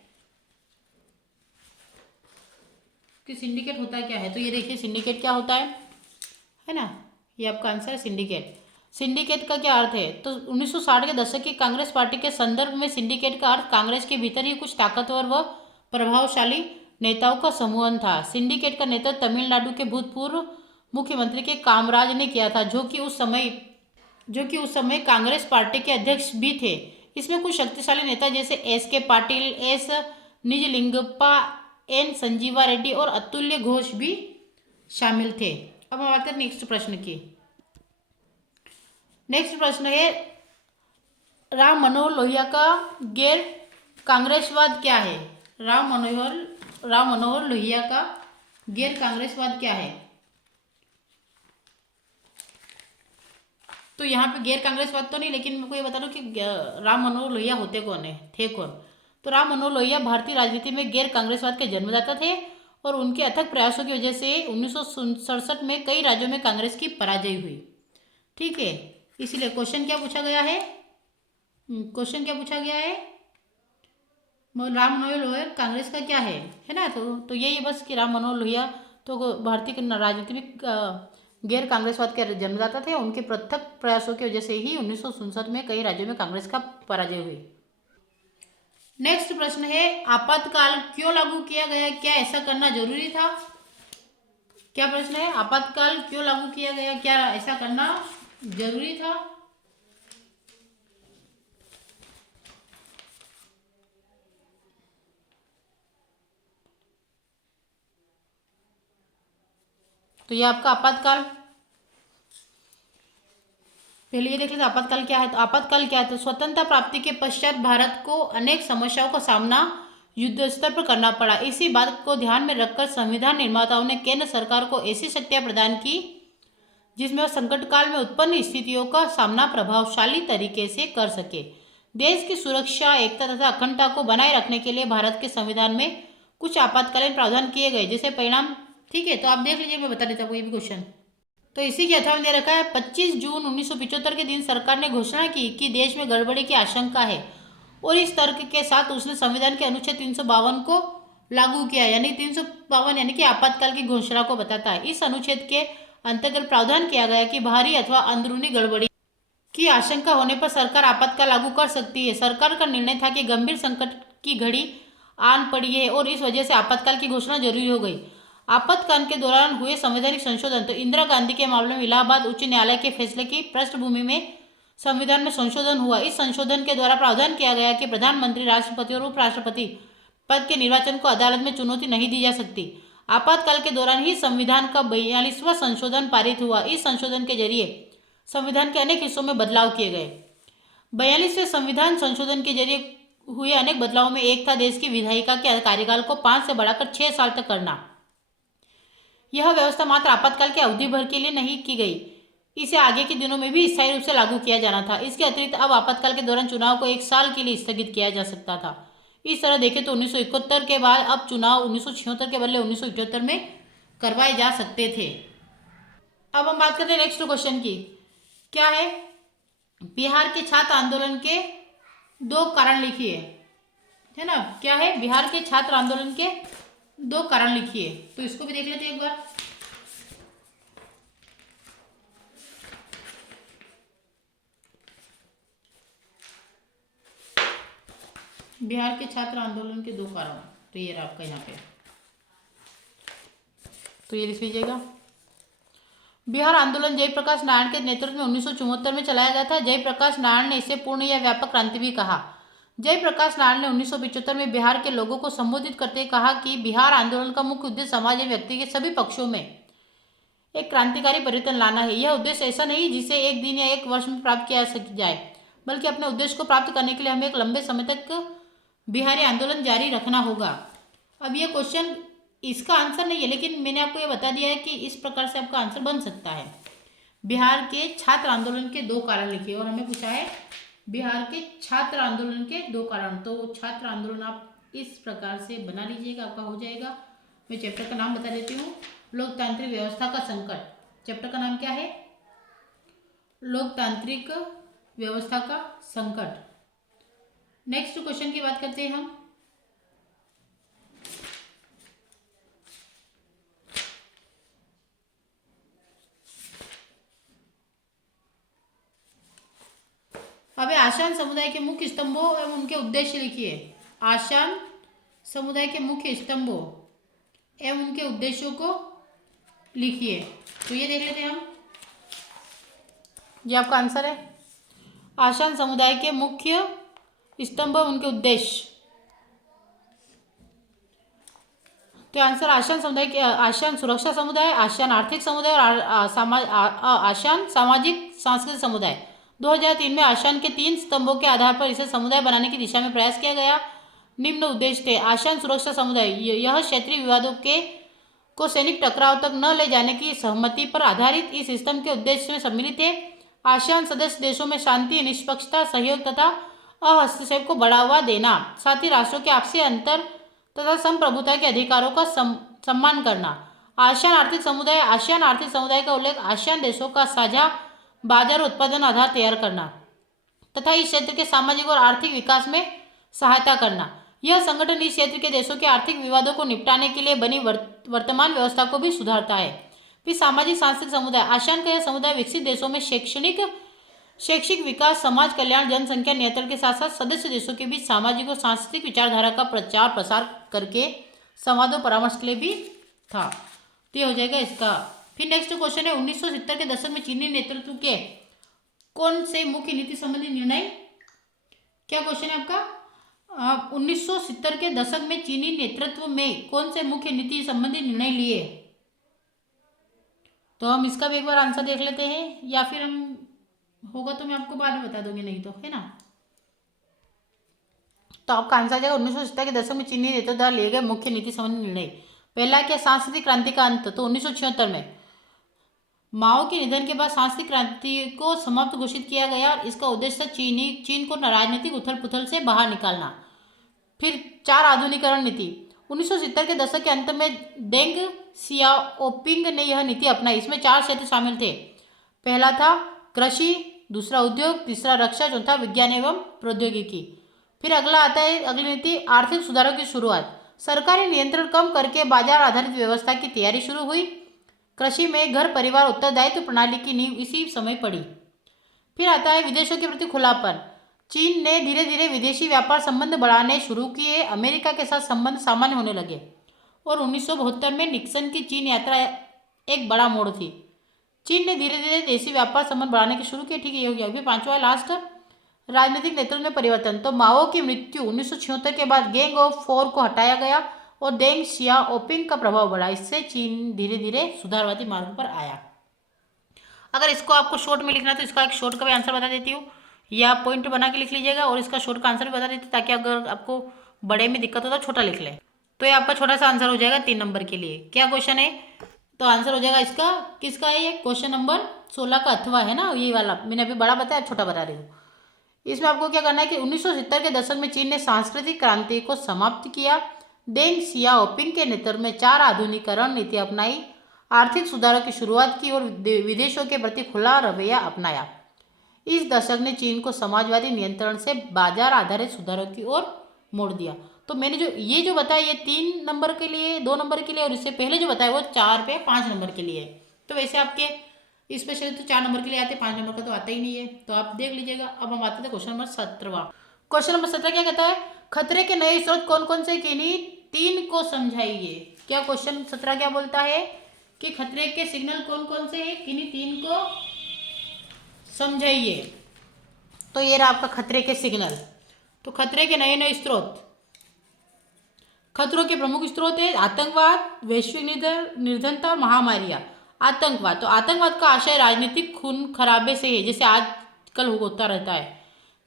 कि सिंडिकेट होता क्या है, तो ये देखिए सिंडिकेट क्या होता है ना, ये आपका आंसर है सिंडिकेट। सिंडिकेट का क्या अर्थ है, तो 1960 के दशक की कांग्रेस पार्टी के संदर्भ में सिंडिकेट का अर्थ कांग्रेस के भीतर ही कुछ ताकतवर व प्रभावशाली नेताओं का समूह था। सिंडिकेट का नेतृत्व तमिलनाडु के भूतपूर्व मुख्यमंत्री के कामराज ने किया था, जो कि उस समय कांग्रेस पार्टी के अध्यक्ष भी थे। इसमें कुछ शक्तिशाली नेता जैसे S.K. Patil, S. Nijalingappa, N. Sanjeeva Reddy और अतुल्य घोष भी शामिल थे। अब हम आते हैं नेक्स्ट प्रश्न की। नेक्स्ट प्रश्न है, राम मनोहर लोहिया का गैर कांग्रेसवाद क्या है। राम मनोहर लोहिया का गैर कांग्रेसवाद क्या है, तो यहाँ पे गैर कांग्रेसवाद तो नहीं, लेकिन मैं को ये बता दूं कि राम मनोहर लोहिया थे कौन। तो राम मनोहर लोहिया भारतीय राजनीति में गैर कांग्रेसवाद के जन्मदाता थे और उनके अथक प्रयासों की वजह से 1967 में कई राज्यों में कांग्रेस की पराजय हुई। ठीक है, इसीलिए क्वेश्चन क्या पूछा गया है, राम मनोहर लोहिया कांग्रेस का क्या है ना। तो यही बस कि राम मनोहर लोहिया तो भारतीय राजनीति में गैर कांग्रेसवाद के जन्मदाता थे। उनके पृथक प्रयासों की वजह से ही 1967 में कई राज्यों में कांग्रेस का पराजय हुई। नेक्स्ट प्रश्न है, आपातकाल क्यों लागू किया गया, क्या ऐसा करना जरूरी था। क्या प्रश्न है, आपातकाल क्यों लागू किया गया, क्या ऐसा करना जरूरी था। तो ये आपका आपातकाल, पहले ये देख लेते आपातकाल क्या है। तो आपातकाल क्या है, तो स्वतंत्रता प्राप्ति के पश्चात भारत को अनेक समस्याओं का सामना युद्ध स्तर पर करना पड़ा। इसी बात को ध्यान में रखकर संविधान निर्माताओं ने केंद्र सरकार को ऐसी शक्तियां प्रदान की जिसमें वह संकट काल में उत्पन्न स्थितियों का सामना प्रभावशाली तरीके से कर सके। देश की सुरक्षा, एकता तथा अखंडता को बनाए रखने के लिए भारत के संविधान में कुछ आपातकालीन प्रावधान किए गए, जैसे परिणाम। ठीक है, तो आप देख लीजिए, मैं बता देता हूँ ये भी क्वेश्चन। तो इसी के अथवा में दे रखा है, 25 जून 1975 के दिन सरकार ने घोषणा की कि देश में गड़बड़ी की आशंका है, और इस तर्क के साथ उसने संविधान के अनुच्छेद 352 को लागू किया। यानी 352 यानी कि आपातकाल की घोषणा को बताता है। इस अनुच्छेद के अंतर्गत प्रावधान किया गया कि बाहरी अथवा अंदरूनी गड़बड़ी की आशंका होने पर सरकार आपातकाल लागू कर सकती है। सरकार का निर्णय था कि गंभीर संकट की घड़ी आन पड़ी है और इस वजह से आपातकाल की घोषणा जरूरी हो गई। आपातकाल के दौरान हुए संवैधानिक संशोधन। तो इंदिरा गांधी के मामले में इलाहाबाद उच्च न्यायालय के फैसले की पृष्ठभूमि में संविधान में संशोधन हुआ। इस संशोधन के द्वारा प्रावधान किया गया कि प्रधानमंत्री, राष्ट्रपति और उपराष्ट्रपति पद के निर्वाचन को अदालत में चुनौती नहीं दी जा सकती। आपातकाल के दौरान ही संविधान का 42वां संशोधन पारित हुआ। इस संशोधन के जरिए संविधान के अनेक हिस्सों में बदलाव किए गए। 42वें संविधान संशोधन के जरिए हुए अनेक बदलावों में एक था देश की विधायिका के कार्यकाल को 5 से बढ़ाकर 6 साल तक करना। यह व्यवस्था मात्र आपातकाल की अवधि भर के लिए नहीं की गई, इसे आगे के दिनों में भी स्थायी रूप से लागू किया जाना था। इसके अतिरिक्त अब आपातकाल के दौरान चुनाव को 1 साल के लिए स्थगित किया जा सकता था। इस तरह देखें तो 1971 के बाद अब चुनाव 1976 के बदले 1978 में करवाए जा सकते थे। अब हम बात करते हैं नेक्स्ट क्वेश्चन की। क्या है? बिहार के छात्र आंदोलन के 2 कारण लिखिए, है ना। क्या है? बिहार के छात्र आंदोलन के 2 कारण लिखिए। तो इसको भी देख लेते हैं एक बार। बिहार के छात्र आंदोलन के 2 कारण, तो ये रहा आपका यहाँ पे, तो ये लिख लीजिएगा। बिहार आंदोलन जयप्रकाश नारायण के नेतृत्व में 1974 में चलाया गया था। जयप्रकाश नारायण ने इसे पूर्ण या व्यापक क्रांति भी कहा। जयप्रकाश नारायण ने 1975 में बिहार के लोगों को संबोधित करते हुए कहा कि बिहार आंदोलन का मुख्य उद्देश्य समाज एवं व्यक्ति के सभी पक्षों में एक क्रांतिकारी परिवर्तन लाना है। यह उद्देश्य ऐसा नहीं जिसे एक दिन या एक वर्ष में प्राप्त किया जाए, बल्कि अपने उद्देश्य को प्राप्त करने के लिए हमें एक लंबे समय तक बिहारी आंदोलन जारी रखना होगा। अब ये क्वेश्चन इसका आंसर नहीं है, लेकिन मैंने आपको ये बता दिया है कि इस प्रकार से आपका आंसर बन सकता है। बिहार के छात्र आंदोलन के 2 कारण लिखिए, और हमें पूछा है बिहार के छात्र आंदोलन के 2 कारण। तो छात्र आंदोलन आप इस प्रकार से बना लीजिएगा, आपका हो जाएगा। मैं चैप्टर का नाम बता देती हूँ, लोकतांत्रिक व्यवस्था का संकट। चैप्टर का नाम क्या है? लोकतांत्रिक व्यवस्था का संकट। नेक्स्ट क्वेश्चन की बात करते हैं हम। अब आशान समुदाय के मुख्य स्तंभों एवं उनके उद्देश्य लिखिए। आशान समुदाय के मुख्य स्तंभों एवं उनके उद्देश्यों को लिखिए। तो ये देख लेते हैं हम, ये आपका आंसर है। आशान समुदाय के मुख्य स्तंभ उनके उद्देश्य। तो आंसर आशान समुदाय के आशान सुरक्षा समुदाय, आशान आर्थिक समुदाय और आशान सामाजिक सांस्कृतिक समुदाय। 2003 में आशान के 3 स्तंभों के आधार पर इसे समुदाय बनाने की दिशा में प्रयास किया गया। निम्न उद्देश्य थे। आशान सुरक्षा समुदाय, यह क्षेत्रीय विवादों को सैनिक टकराव तक न ले जाने की सहमति पर आधारित इस स्तंभ के उद्देश्य में सम्मिलित है। आसियान सदस्य देशों में शांति, निष्पक्षता, सहयोग तथा हस्तक्षेप को बढ़ावा देना, साथ ही राष्ट्रों के आपसी अंतर तथा संप्रभुता के अधिकारों का सम्मान करना। आसियान आर्थिक समुदाय, आसियान आर्थिक समुदाय का उल्लेख आसियान देशों का साझा बाजार उत्पादन आधार तैयार करना तथा इस क्षेत्र के सामाजिक और आर्थिक विकास में सहायता करना। यह संगठन इस क्षेत्र के देशों के आर्थिक विवादों को निपटाने के लिए बनी वर्तमान व्यवस्था को भी सुधारता है। फिर सामाजिक सांस्कृतिक समुदाय, आसियान का यह समुदाय विकसित देशों में शैक्षिक विकास, समाज कल्याण, जनसंख्या नियंत्रण के साथ साथ सदस्य देशों के बीच सामाजिक और सांस्कृतिक विचारधारा का प्रचार प्रसार करके संवाद और परामर्श के लिए भी था। तो हो जाएगा इसका। फिर नेक्स्ट क्वेश्चन है, 1970 के दशक में चीनी नेतृत्व के कौन से मुख्य नीति संबंधी निर्णय, क्या क्वेश्चन है आपका? 1970 के दशक में चीनी नेतृत्व में कौन से मुख्य नीति संबंधी निर्णय लिए? तो हम इसका भी एक बार आंसर देख लेते हैं, या फिर हम होगा तो मैं आपको बाद में बता दूंगी, नहीं तो, है ना। तो आपका आंसर जाएगा 1970 के दशक में चीनी नेतृत्व द्वारा लिए गए मुख्य नीति संबंधी निर्णय। पहला क्या? सांस्कृतिक क्रांति का अंत। तो 1976 में माओ के निधन के बाद सांस्कृतिक क्रांति को समाप्त घोषित किया गया और इसका उद्देश्य चीन को राजनीतिक उथल पुथल से बाहर निकालना। फिर 4 आधुनिकीकरण नीति। 1970 के दशक के अंत में डेंग सियाओपिंग ने यह नीति अपनाई। इसमें 4 क्षेत्र शामिल थे। पहला था कृषि, दूसरा उद्योग, तीसरा रक्षा, चौथा विज्ञान एवं प्रौद्योगिकी। फिर अगला आता है, अगली नीति आर्थिक सुधारों की शुरुआत। सरकारी नियंत्रण कम करके बाजार आधारित व्यवस्था की तैयारी शुरू हुई। कृषि में घर परिवार उत्तरदायित्व प्रणाली की नींव इसी समय पड़ी। फिर आता है विदेशों के प्रति खुलापन। चीन ने धीरे धीरे विदेशी व्यापार संबंध बढ़ाने शुरू किए, अमेरिका के साथ संबंध सामान्य होने लगे और 1972 में निक्सन की चीन यात्रा एक बड़ा मोड़ थी। चीन ने धीरे धीरे देशी व्यापार संबंध बढ़ाने के शुरू किए। ठीक है, ये हो गया। अभी पांचवा लास्ट, राजनीतिक नेतृत्व में परिवर्तन। तो माओ की मृत्यु 1976 के बाद गैंग ऑफ फोर को हटाया गया और देंग सियाओपिंग का प्रभाव बढ़ा। इससे चीन धीरे धीरे सुधारवादी मार्ग पर आया। अगर इसको आपको शॉर्ट में लिखना है तो इसका एक शॉर्ट का भी आंसर बता देती हूँ, या पॉइंट बना के लिख लीजिएगा और इसका शॉर्ट का आंसर भी बता देती हूँ, ताकि अगर आपको बड़े में दिक्कत हो तो छोटा लिख लें। तो ये आपका छोटा सा आंसर हो जाएगा 3 नंबर के लिए। क्या क्वेश्चन है? तो आंसर हो जाएगा इसका, किसका है ये? क्वेश्चन नंबर 16 का अथवा है ना, ये वाला। मैंने अभी बड़ा बताया, छोटा बता रही हूँ। इसमें आपको क्या करना है कि 1970 के दशक में चीन ने सांस्कृतिक क्रांति को समाप्त किया। डेंग सियाओपिंग के नेतृत्व में 4 आधुनिकीकरण नीति अपनाई, आर्थिक सुधारों की शुरुआत की और विदेशों के प्रति खुला रवैया अपनाया। इस दशक ने चीन को समाजवादी नियंत्रण से बाजार आधारित सुधारों की ओर मोड़ दिया। तो मैंने जो बताया ये 3 नंबर के लिए, 2 नंबर के लिए, और इससे पहले जो बताया वो 4 पे 5 नंबर के लिए। तो वैसे आपके स्पेशली तो 4 नंबर के लिए आते, 5 नंबर का तो आता ही नहीं है, तो आप देख लीजिएगा। अब हम आते थे क्वेश्चन नंबर 17। क्वेश्चन नंबर 17 क्या कहता है? खतरे के नए स्रोत कौन कौन से, किन्हीं 3 को समझाइए। क्या क्वेश्चन 17 क्या बोलता है कि खतरे के सिग्नल कौन कौन से हैं, किन्हीं 3 को समझाइए। तो ये रहा आपका खतरे के सिग्नल। तो खतरे के नए नए स्रोत, खतरों के प्रमुख स्रोत है आतंकवाद, वैश्विक निर्धनता और महामारियां। आतंकवाद, तो आतंकवाद का आशय राजनीतिक खून खराबे से है, जैसे आजकल होता रहता है,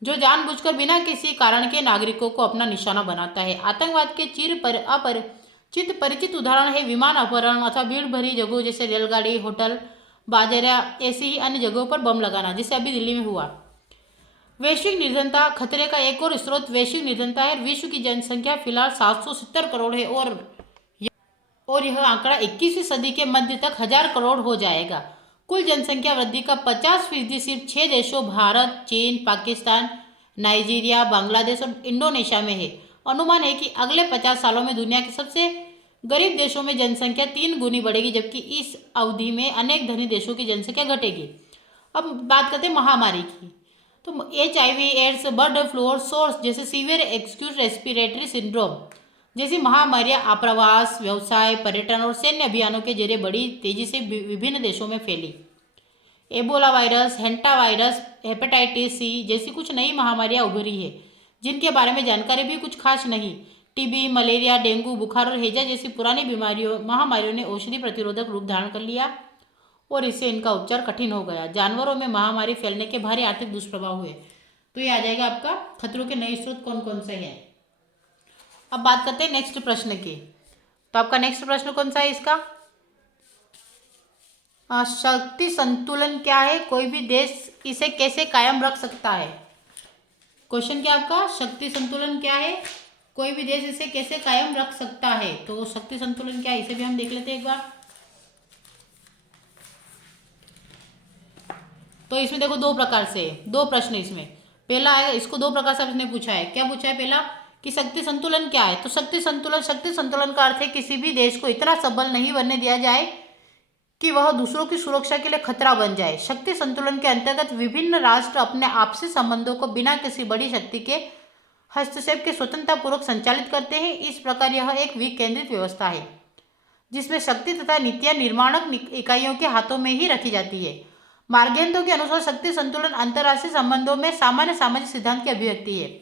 जो जानबूझकर बिना किसी कारण के नागरिकों को अपना निशाना बनाता है। आतंकवाद के अपरिचित परिचित उदाहरण है विमान अपहरण अथवा भीड़ भरी जगहों जैसे रेलगाड़ी, होटल, बाजार या ऐसी ही अन्य जगहों पर बम लगाना, जैसे अभी दिल्ली में हुआ। वैश्विक निर्धनता, खतरे का एक और स्रोत वैश्विक निर्धनता है। विश्व की जनसंख्या फिलहाल 770 करोड़ है और यह आंकड़ा 21वीं सदी के मध्य तक 1000 करोड़ हो जाएगा। कुल जनसंख्या वृद्धि का 50% सिर्फ 6 देशों भारत, चीन, पाकिस्तान, नाइजीरिया, बांग्लादेश और इंडोनेशिया में है। अनुमान है कि अगले 50 सालों में दुनिया के सबसे गरीब देशों में जनसंख्या 3 गुनी बढ़ेगी, जबकि इस अवधि में अनेक धनी देशों की जनसंख्या घटेगी। अब बात करते हैं महामारी की। तो HIV, एड्स, बर्ड फ्लू और सोर्स जैसे सीवियर एक्यूट रेस्पिरेटरी सिंड्रोम जैसी महामारियां आप्रवास, व्यवसाय, पर्यटन और सैन्य अभियानों के जरिए बड़ी तेजी से विभिन्न देशों में फैली। Ebola virus, Hanta virus, hepatitis C जैसी कुछ नई महामारियां उभरी है, जिनके बारे में जानकारी भी कुछ खास नहीं। टीबी, मलेरिया, डेंगू, बुखार और हैजा जैसी पुरानी महामारियों ने औषधि प्रतिरोधक रूप धारण कर लिया और इससे इनका उपचार कठिन हो गया। जानवरों में महामारी फैलने के भारी आर्थिक दुष्प्रभाव हुए। तो ये आ जाएगा आपका खतरों के नए स्रोत कौन कौन से हैं। अब बात करते हैं नेक्स्ट प्रश्न की। तो आपका नेक्स्ट प्रश्न कौन सा है इसका? शक्ति संतुलन क्या है, कोई भी देश इसे कैसे कायम रख सकता है? क्वेश्चन क्या आपका? शक्ति संतुलन क्या है, कोई भी देश इसे कैसे कायम रख सकता है? तो शक्ति संतुलन क्या है इसे भी हम देख लेते हैं एक बार। तो इसमें देखो 2 प्रकार से 2 प्रश्न इसमें। पहला है, इसको 2 प्रकार से आपने पूछा है। क्या पूछा है? पहला कि शक्ति संतुलन क्या है। तो शक्ति संतुलन का अर्थ है किसी भी देश को इतना सबल नहीं बनने दिया जाए कि वह दूसरों की सुरक्षा के लिए खतरा बन जाए। शक्ति संतुलन के अंतर्गत विभिन्न राष्ट्र अपने आपसी संबंधों को बिना किसी बड़ी शक्ति के हस्तक्षेप के स्वतंत्रतापूर्वक संचालित करते हैं। इस प्रकार यह एक विकेंद्रित व्यवस्था है जिसमें शक्ति तथा नीतियां निर्माणक इकाइयों के हाथों में ही रखी जाती है। मार्गेंतो के अनुसार शक्ति संतुलन अंतर्राष्ट्रीय संबंधों में सामान्य सामाजिक सिद्धांत की अभिव्यक्ति है।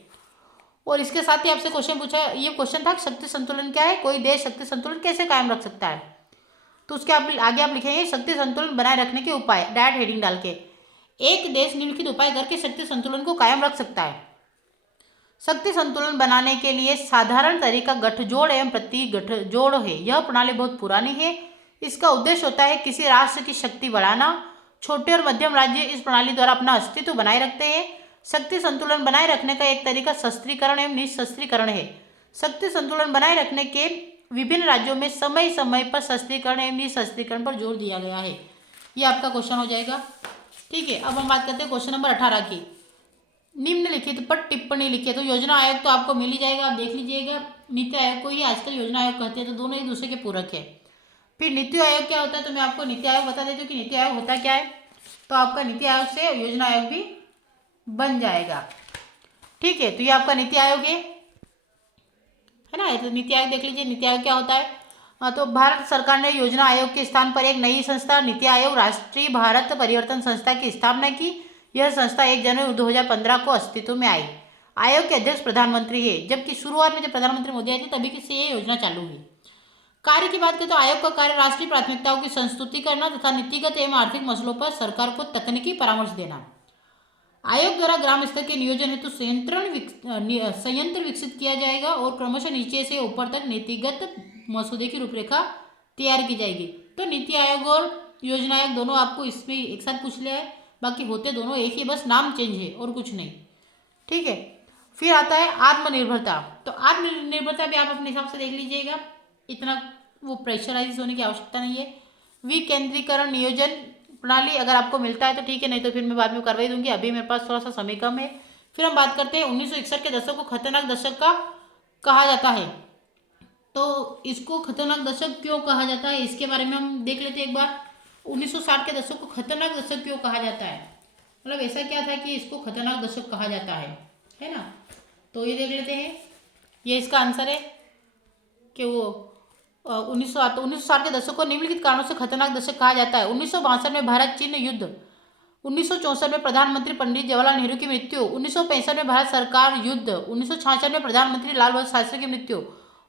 और इसके साथ ही आपसे क्वेश्चन पूछा, ये क्वेश्चन था शक्ति संतुलन क्या है, कोई देश शक्ति संतुलन कैसे कायम रख सकता है। तो उसके आगे आप लिखेंगे शक्ति संतुलन बनाए रखने के उपाय, डायरेक्ट हेडिंग डाल के। एक देश निम्नलिखित उपाय करके शक्ति संतुलन को कायम रख सकता है। शक्ति संतुलन बनाने के लिए साधारण तरीका गठजोड़ एवं प्रति गठजोड़ है। यह प्रणाली बहुत पुरानी है। इसका उद्देश्य होता है किसी राष्ट्र की शक्ति बढ़ाना। छोटे और मध्यम राज्य इस प्रणाली द्वारा अपना अस्तित्व बनाए रखते हैं। शक्ति संतुलन बनाए रखने का एक तरीका शस्त्रीकरण एवं निशस्त्रीकरण है। शक्ति संतुलन बनाए रखने के विभिन्न राज्यों में समय समय पर शस्त्रीकरण एवं निशस्त्रीकरण पर जोर दिया गया है। ये आपका क्वेश्चन हो जाएगा। ठीक है, अब हम बात करते हैं क्वेश्चन नंबर 18 की। निम्नलिखित पर टिप्पणी लिखिए। तो योजना आयोग तो आपको मिल ही जाएगा, आप देख लीजिएगा। नीति आयोग को ही आजकल योजना आयोग कहते हैं, तो दोनों एक दूसरे के पूरक है। फिर नीति आयोग क्या होता है, तो मैं आपको नीति आयोग बता देती हूँ कि नीति आयोग होता क्या है। तो आपका नीति आयोग से योजना आयोग भी बन जाएगा। ठीक है, तो ये आपका नीति आयोग है ना। तो नीति आयोग देख लीजिए, नीति आयोग क्या होता है। तो भारत सरकार ने योजना आयोग के स्थान पर एक नई संस्था नीति आयोग राष्ट्रीय भारत परिवर्तन संस्था की स्थापना की। यह संस्था 1 जनवरी 2015 को अस्तित्व में आई। आयोग के अध्यक्ष प्रधानमंत्री है, जबकि शुरुआत में जब प्रधानमंत्री मोदी आए थे तभी से ये योजना चालू हुई। कार्य की बात करें तो आयोग का कार्य राष्ट्रीय प्राथमिकताओं की संस्तुति करना तथा नीतिगत एवं आर्थिक मसलों पर सरकार को तकनीकी परामर्श देना। आयोग द्वारा ग्राम स्तर के नियोजन हेतु संयंत्र विकसित किया जाएगा और क्रमशः नीचे से ऊपर तक नीतिगत मसौदे की रूपरेखा तैयार की जाएगी। तो नीति आयोग और योजना आयोग दोनों आपको इसमें एक साथ पूछ लिया है, बाकी होते दोनों एक ही, बस नाम चेंज है और कुछ नहीं। ठीक है, फिर आता है आत्मनिर्भरता। तो आत्मनिर्भरता भी आप अपने हिसाब से देख लीजिएगा, इतना वो प्रेशराइज होने की आवश्यकता नहीं है। विकेंद्रीकरण नियोजन प्रणाली अगर आपको मिलता है तो ठीक है, नहीं तो फिर मैं बाद में करवाई दूंगी, अभी मेरे पास थोड़ा सा समय कम है। फिर हम बात करते हैं 1961 के दशक को खतरनाक दशक का कहा जाता है। तो इसको खतरनाक दशक क्यों कहा जाता है, इसके बारे में हम देख लेते हैं एक बार। 1960 के दशक को खतरनाक दशक क्यों कहा जाता है, मतलब ऐसा क्या था कि इसको खतरनाक दशक कहा जाता है ना। तो ये देख लेते हैं, ये इसका आंसर है कि वो 1960 के दशक को निम्नलिखित कारणों से खतरनाक दशक कहा जाता है। 1962 में भारत चीन युद्ध, 1964 में प्रधानमंत्री पंडित जवाहरलाल नेहरू की मृत्यु, 1965 में भारत सरकार युद्ध, 1966 में प्रधानमंत्री लाल बहादुर शास्त्री की मृत्यु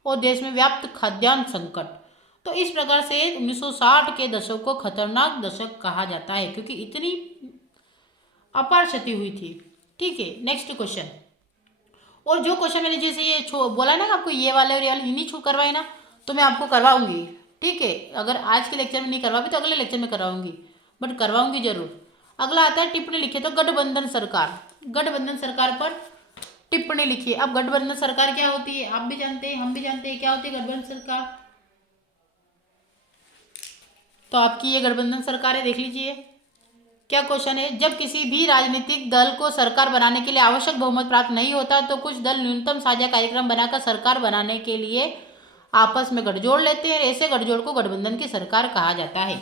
और देश में व्याप्त खाद्यान्न संकट। तो इस प्रकार से 1960 के दशक को खतरनाक दशक कहा जाता है, क्योंकि इतनी अपार क्षति हुई थी। ठीक है, नेक्स्ट क्वेश्चन। और जो क्वेश्चन मैंने जैसे ये बोला ना कि आपको ये वाले और ये वाले नहीं छू करवाए ना, तो मैं आपको करवाऊंगी। ठीक है, अगर आज के लेक्चर में नहीं करवा भी तो अगले लेक्चर में करवाऊंगी, बट करवाऊंगी जरूर। अगला आता है टिप्पणी लिखिए। तो गठबंधन सरकार, गठबंधन सरकार पर टिप्पणी लिखिए। अब गठबंधन सरकार क्या होती है आप भी जानते हैं, हम भी जानते हैं क्या होती है गठबंधन सरकार। तो आपकी ये गठबंधन सरकार है, देख लीजिए क्या क्वेश्चन है। जब किसी भी राजनीतिक दल को सरकार बनाने के लिए आवश्यक बहुमत प्राप्त नहीं होता तो कुछ दल न्यूनतम साझा कार्यक्रम बनाकर सरकार बनाने के लिए आपस में गठजोड़ लेते हैं। ऐसे गठजोड़ को गठबंधन की सरकार कहा जाता है।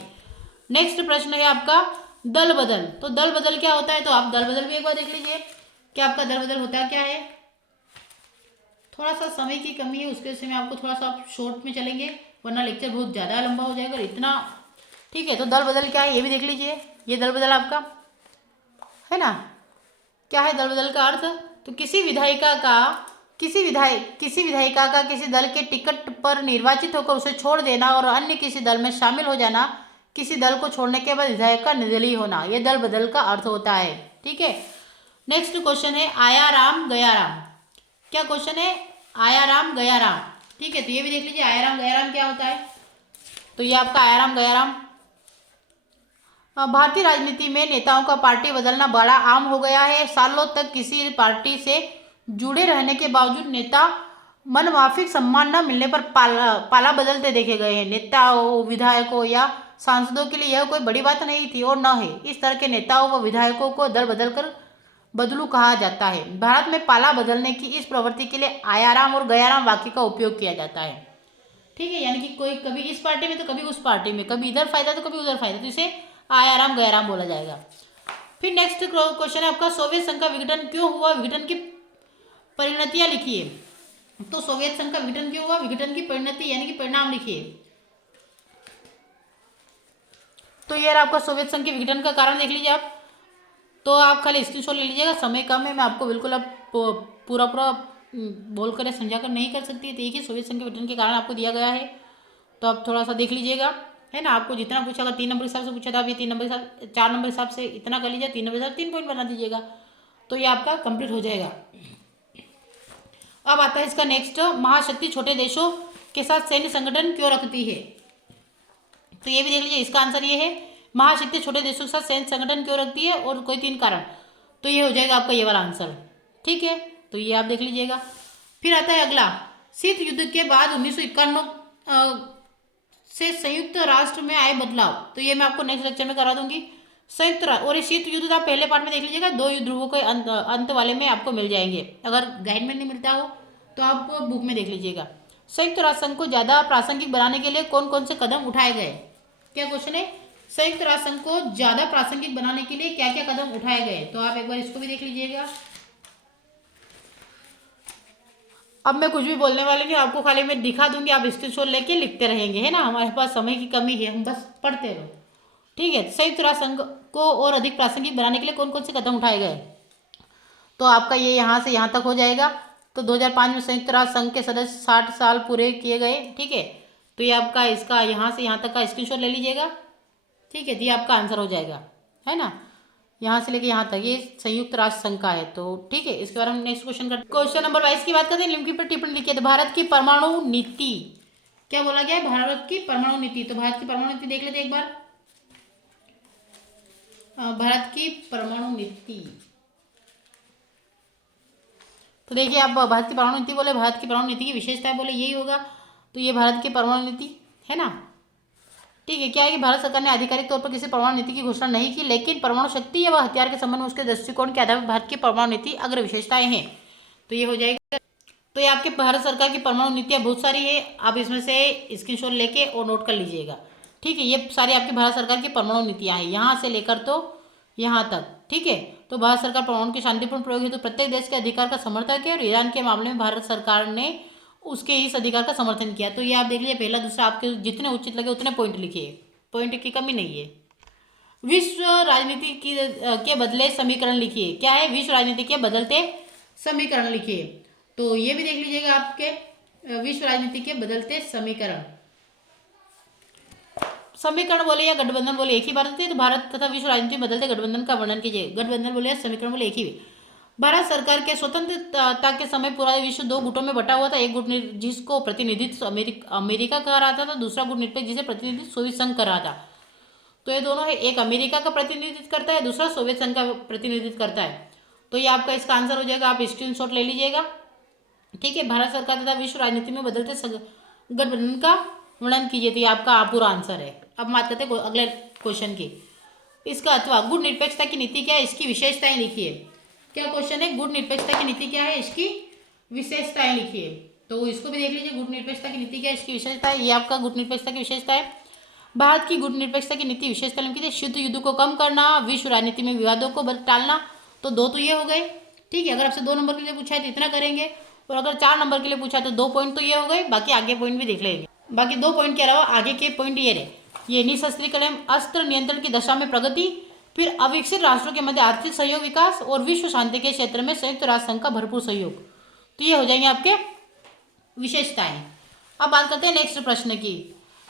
नेक्स्ट प्रश्न है आपका दल बदल। तो दल बदल क्या होता है, तो आप दल बदल भी एक बार देख लीजिए कि आपका दल बदल होता क्या है। थोड़ा सा समय की कमी है, उसके वजह से मैं आपको थोड़ा सा शॉर्ट में चलेंगे, वरना लेक्चर बहुत ज़्यादा लंबा हो जाएगा इतना। ठीक है, तो दल बदल क्या है ये भी देख लीजिए। ये दल बदल आपका है ना, क्या है दल बदल का अर्थ। तो किसी विधायिका का किसी दल के टिकट पर निर्वाचित होकर उसे छोड़ देना और अन्य किसी दल में शामिल हो जाना, किसी दल को छोड़ने के बाद विधायक का निर्दलीय होना, ये दल बदल का अर्थ होता है। ठीक है, नेक्स्ट क्वेश्चन है आया राम गया राम। क्या क्वेश्चन है, आया राम गया राम। ठीक है, तो ये भी देख लीजिए आया राम गया राम क्या होता है। तो ये आपका आया राम गया राम। भारतीय राजनीति में नेताओं का पार्टी बदलना बड़ा आम हो गया है। सालों तक किसी पार्टी से जुड़े रहने के बावजूद नेता मनमाफिक सम्मान न मिलने पर पाला बदलते देखे गए हैं। नेताओं, विधायकों या सांसदों के लिए यह कोई बड़ी बात नहीं थी और न है। इस तरह के नेताओं व विधायकों को दल बदलकर बदलू कहा जाता है। भारत में पाला बदलने की इस प्रवृत्ति के लिए आयाराम और गयाराम वाक्य का उपयोग किया जाता है। ठीक है, यानी कि कोई कभी इस पार्टी में तो कभी उस पार्टी में, कभी इधर फायदा तो कभी उधर फायदा, तो इसे आयाराम गयाराम बोला जाएगा। फिर नेक्स्ट क्वेश्चन है आपका सोवियत संघ का विघटन क्यों हुआ, विघटन की परिणतियां लिखिए। तो सोवियत संघ का विघटन क्यों हुआ, विघटन की परिणति यानी कि परिणाम लिखिए। तो ये आपका सोवियत संघ के विघटन का कारण देख लीजिए आप। तो आप खाली स्क्रीनशॉट ले लीजिएगा, समय कम है, मैं आपको बिल्कुल अब पूरा बोल कर समझा कर नहीं कर सकती। तो एक ही सोवियत संघ के विघटन के कारण आपको दिया गया है, तो आप थोड़ा सा देख लीजिएगा, है ना। आपको जितना पूछा, अगर 3 नंबर हिसाब से पूछा था, अभी 3 नंबर हिसाब 4 नंबर हिसाब से इतना कर लीजिए, 3 नंबर हिसाब 3 पॉइंट बना दीजिएगा, तो ये आपका कंप्लीट हो जाएगा। अब आता है इसका नेक्स्ट, महाशक्ति छोटे देशों के साथ सैन्य संगठन क्यों रखती है। तो ये भी देख लीजिए, इसका आंसर ये है महाशक्ति छोटे देशों के साथ सैन्य संगठन क्यों रखती है और कोई 3 कारण। तो ये हो जाएगा आपका ये वाला आंसर। ठीक है, तो ये आप देख लीजिएगा। फिर आता है अगला, शीत युद्ध के बाद 1951 से संयुक्त राष्ट्र में आए बदलाव। तो ये मैं आपको नेक्स्ट लेक्चर में करा दूंगी। संयुक्त राष्ट्र और ये शीत युद्ध आप पहले पार्ट में देख लीजिएगा, 2 ध्रुवों के अंत वाले में आपको मिल जाएंगे। अगर गाइड में नहीं मिलता हो तो आप बुक में देख लीजिएगा। संयुक्त राष्ट्र संघ को ज्यादा प्रासंगिक बनाने के लिए कौन कौन से कदम उठाए गए? क्या क्वेश्चन है? संयुक्त राष्ट्र संघ को ज्यादा प्रासंगिक बनाने के लिए क्या क्या कदम उठाए गए? तो आप एक बार इसको भी देख लीजिएगा। अब मैं कुछ भी बोलने वाली नहीं, आपको खाली मैं दिखा दूंगी, आप स्क्रीनशॉट लेके लिखते रहेंगे, है ना, हमारे पास समय की कमी है, हम बस पढ़ते रहो। ठीक है, संयुक्त राष्ट्र संघ को और अधिक प्रासंगिक बनाने के लिए कौन कौन से कदम उठाए गए? तो आपका ये यहाँ से यहाँ तक हो जाएगा। तो 2005 में संयुक्त राष्ट्र संघ के सदस्य 60 साल पूरे किए गए। ठीक है, तो ये आपका इसका यहाँ से यहाँ तक का स्क्रीनशॉट ले लीजिएगा। ठीक है, तो ये आपका आंसर हो जाएगा, है ना, यहाँ से लेके यहाँ तक ये संयुक्त राष्ट्र संघ का है। तो ठीक है, इसके बारे में नेक्स्ट क्वेश्चन करते हैं। क्वेश्चन नंबर 22 की बात करते हैं। निम्नलिखित पर टिप्पणी लिखिए। तो भारत की परमाणु नीति, क्या बोला गया है? भारत की परमाणु नीति। तो भारत की परमाणु नीति देख लेते एक बार। भारत की परमाणु नीति, तो देखिए आप भारत की परमाणु नीति बोले, भारत की परमाणु नीति की विशेषता बोले, यही होगा। तो ये भारत की परमाणु नीति है ना। ठीक है, क्या है कि भारत सरकार ने आधिकारिक तौर पर किसी परमाणु नीति की घोषणा नहीं की, लेकिन परमाणु शक्ति या हथियार के संबंध में उसके दृष्टिकोण के आधार पर भारत की परमाणु नीति अग्र विशेषताएं हैं। तो ये हो जाएगा। तो ये आपके भारत सरकार की परमाणु नीतियां बहुत सारी है, आप इसमें से स्क्रीनशॉट लेके और नोट कर लीजिएगा। ठीक है, ये सारी आपकी भारत सरकार की परमाणु नीतियां हैं, यहाँ से लेकर तो यहाँ तक। ठीक है, तो भारत सरकार परमाणु के शांतिपूर्ण प्रयोग हेतु प्रत्येक देश के अधिकार का समर्थक है, और ईरान के मामले में भारत सरकार ने उसके इस अधिकार का समर्थन किया। तो ये आप देख लीजिए, पहला दूसरा आपके जितने उचित लगे उतने पॉइंट लिखिए, पॉइंट की कमी नहीं है। विश्व राजनीति की के बदले समीकरण लिखिए। क्या है? विश्व राजनीति के बदलते समीकरण लिखिए। तो ये भी देख लीजिएगा आपके विश्व राजनीति के बदलते समीकरण। समीकरण बोले या गठबंधन बोले एक ही बात होती है। तो भारत तथा विश्व राजनीति में बदलते गठबंधन का वर्णन कीजिए। गठबंधन बोले या समीकरण बोले एक ही। भारत सरकार के स्वतंत्रता के समय पूरा विश्व दो गुटों में बटा हुआ था। एक गुट जिसको प्रतिनिधित्व अमेरिका कर रहा था, तो दूसरा गुट निरपेक्ष जिसे प्रतिनिधित्व सोवियत संघ कर रहा था। तो ये दोनों है, एक अमेरिका का प्रतिनिधित्व करता है, दूसरा सोवियत संघ का प्रतिनिधित्व करता है। तो ये आपका इसका आंसर हो जाएगा, आप स्क्रीनशॉट ले लीजिएगा। ठीक है, भारत सरकार तथा विश्व राजनीति में बदलते गठबंधन का वर्णन कीजिए। तो ये आपका पूरा आंसर है। अब बात करते हैं अगले क्वेश्चन की। इसका अथवा गुट निरपेक्षता की नीति क्या है, इसकी विशेषताएं लिखिए। क्या क्वेश्चन है? गुट निरपेक्षता की नीति क्या है, इसकी विशेषताएं लिखिए। तो इसको भी देख लीजिए, गुट निरपेक्षता की नीति क्या है, इसकी विशेषता है। ये आपका गुट निरपेक्षता की विशेषता है। भारत की गुट निरपेक्षता की नीति विशेषता लिखिए। शुद्ध युद्ध को कम करना, विश्व राजनीति में विवादों को टालना। तो दो तो ये हो गए। ठीक है, अगर आपसे 2 नंबर के लिए पूछा है तो इतना करेंगे, और अगर 4 नंबर के लिए पूछा तो 2 पॉइंट तो ये हो गए, बाकी आगे पॉइंट भी देख लेंगे। बाकी 2 पॉइंट के अलावा आगे के पॉइंट ये रहे। ये निःशस्त्रीकरण अस्त्र नियंत्रण की दशा में प्रगति, फिर अविकसित राष्ट्रों के मध्य आर्थिक सहयोग विकास, और विश्व शांति के क्षेत्र में संयुक्त राष्ट्र संघ का भरपूर सहयोग। तो ये हो जाएंगे आपके विशेषताएं। अब बात करते हैं नेक्स्ट प्रश्न की।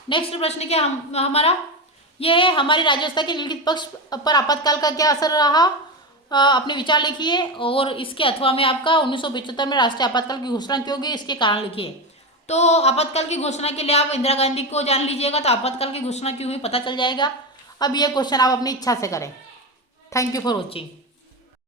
नेक्स्ट प्रश्न क्या हमारा यह है, हमारी राज्यव्यवस्था के निम्नलिखित पक्ष पर आपातकाल का क्या असर रहा। अपने विचार लिखिए, और इसके अथवा में आपका 1975 में राष्ट्रीय आपातकाल की घोषणा क्यों हुई, इसके कारण लिखिए। तो आपातकाल की घोषणा के लिए आप इंदिरा गांधी को जान लीजिएगा, तो आपातकाल की घोषणा क्यों हुई पता चल जाएगा। अब ये क्वेश्चन आप अपनी इच्छा से करें। Thank you for watching.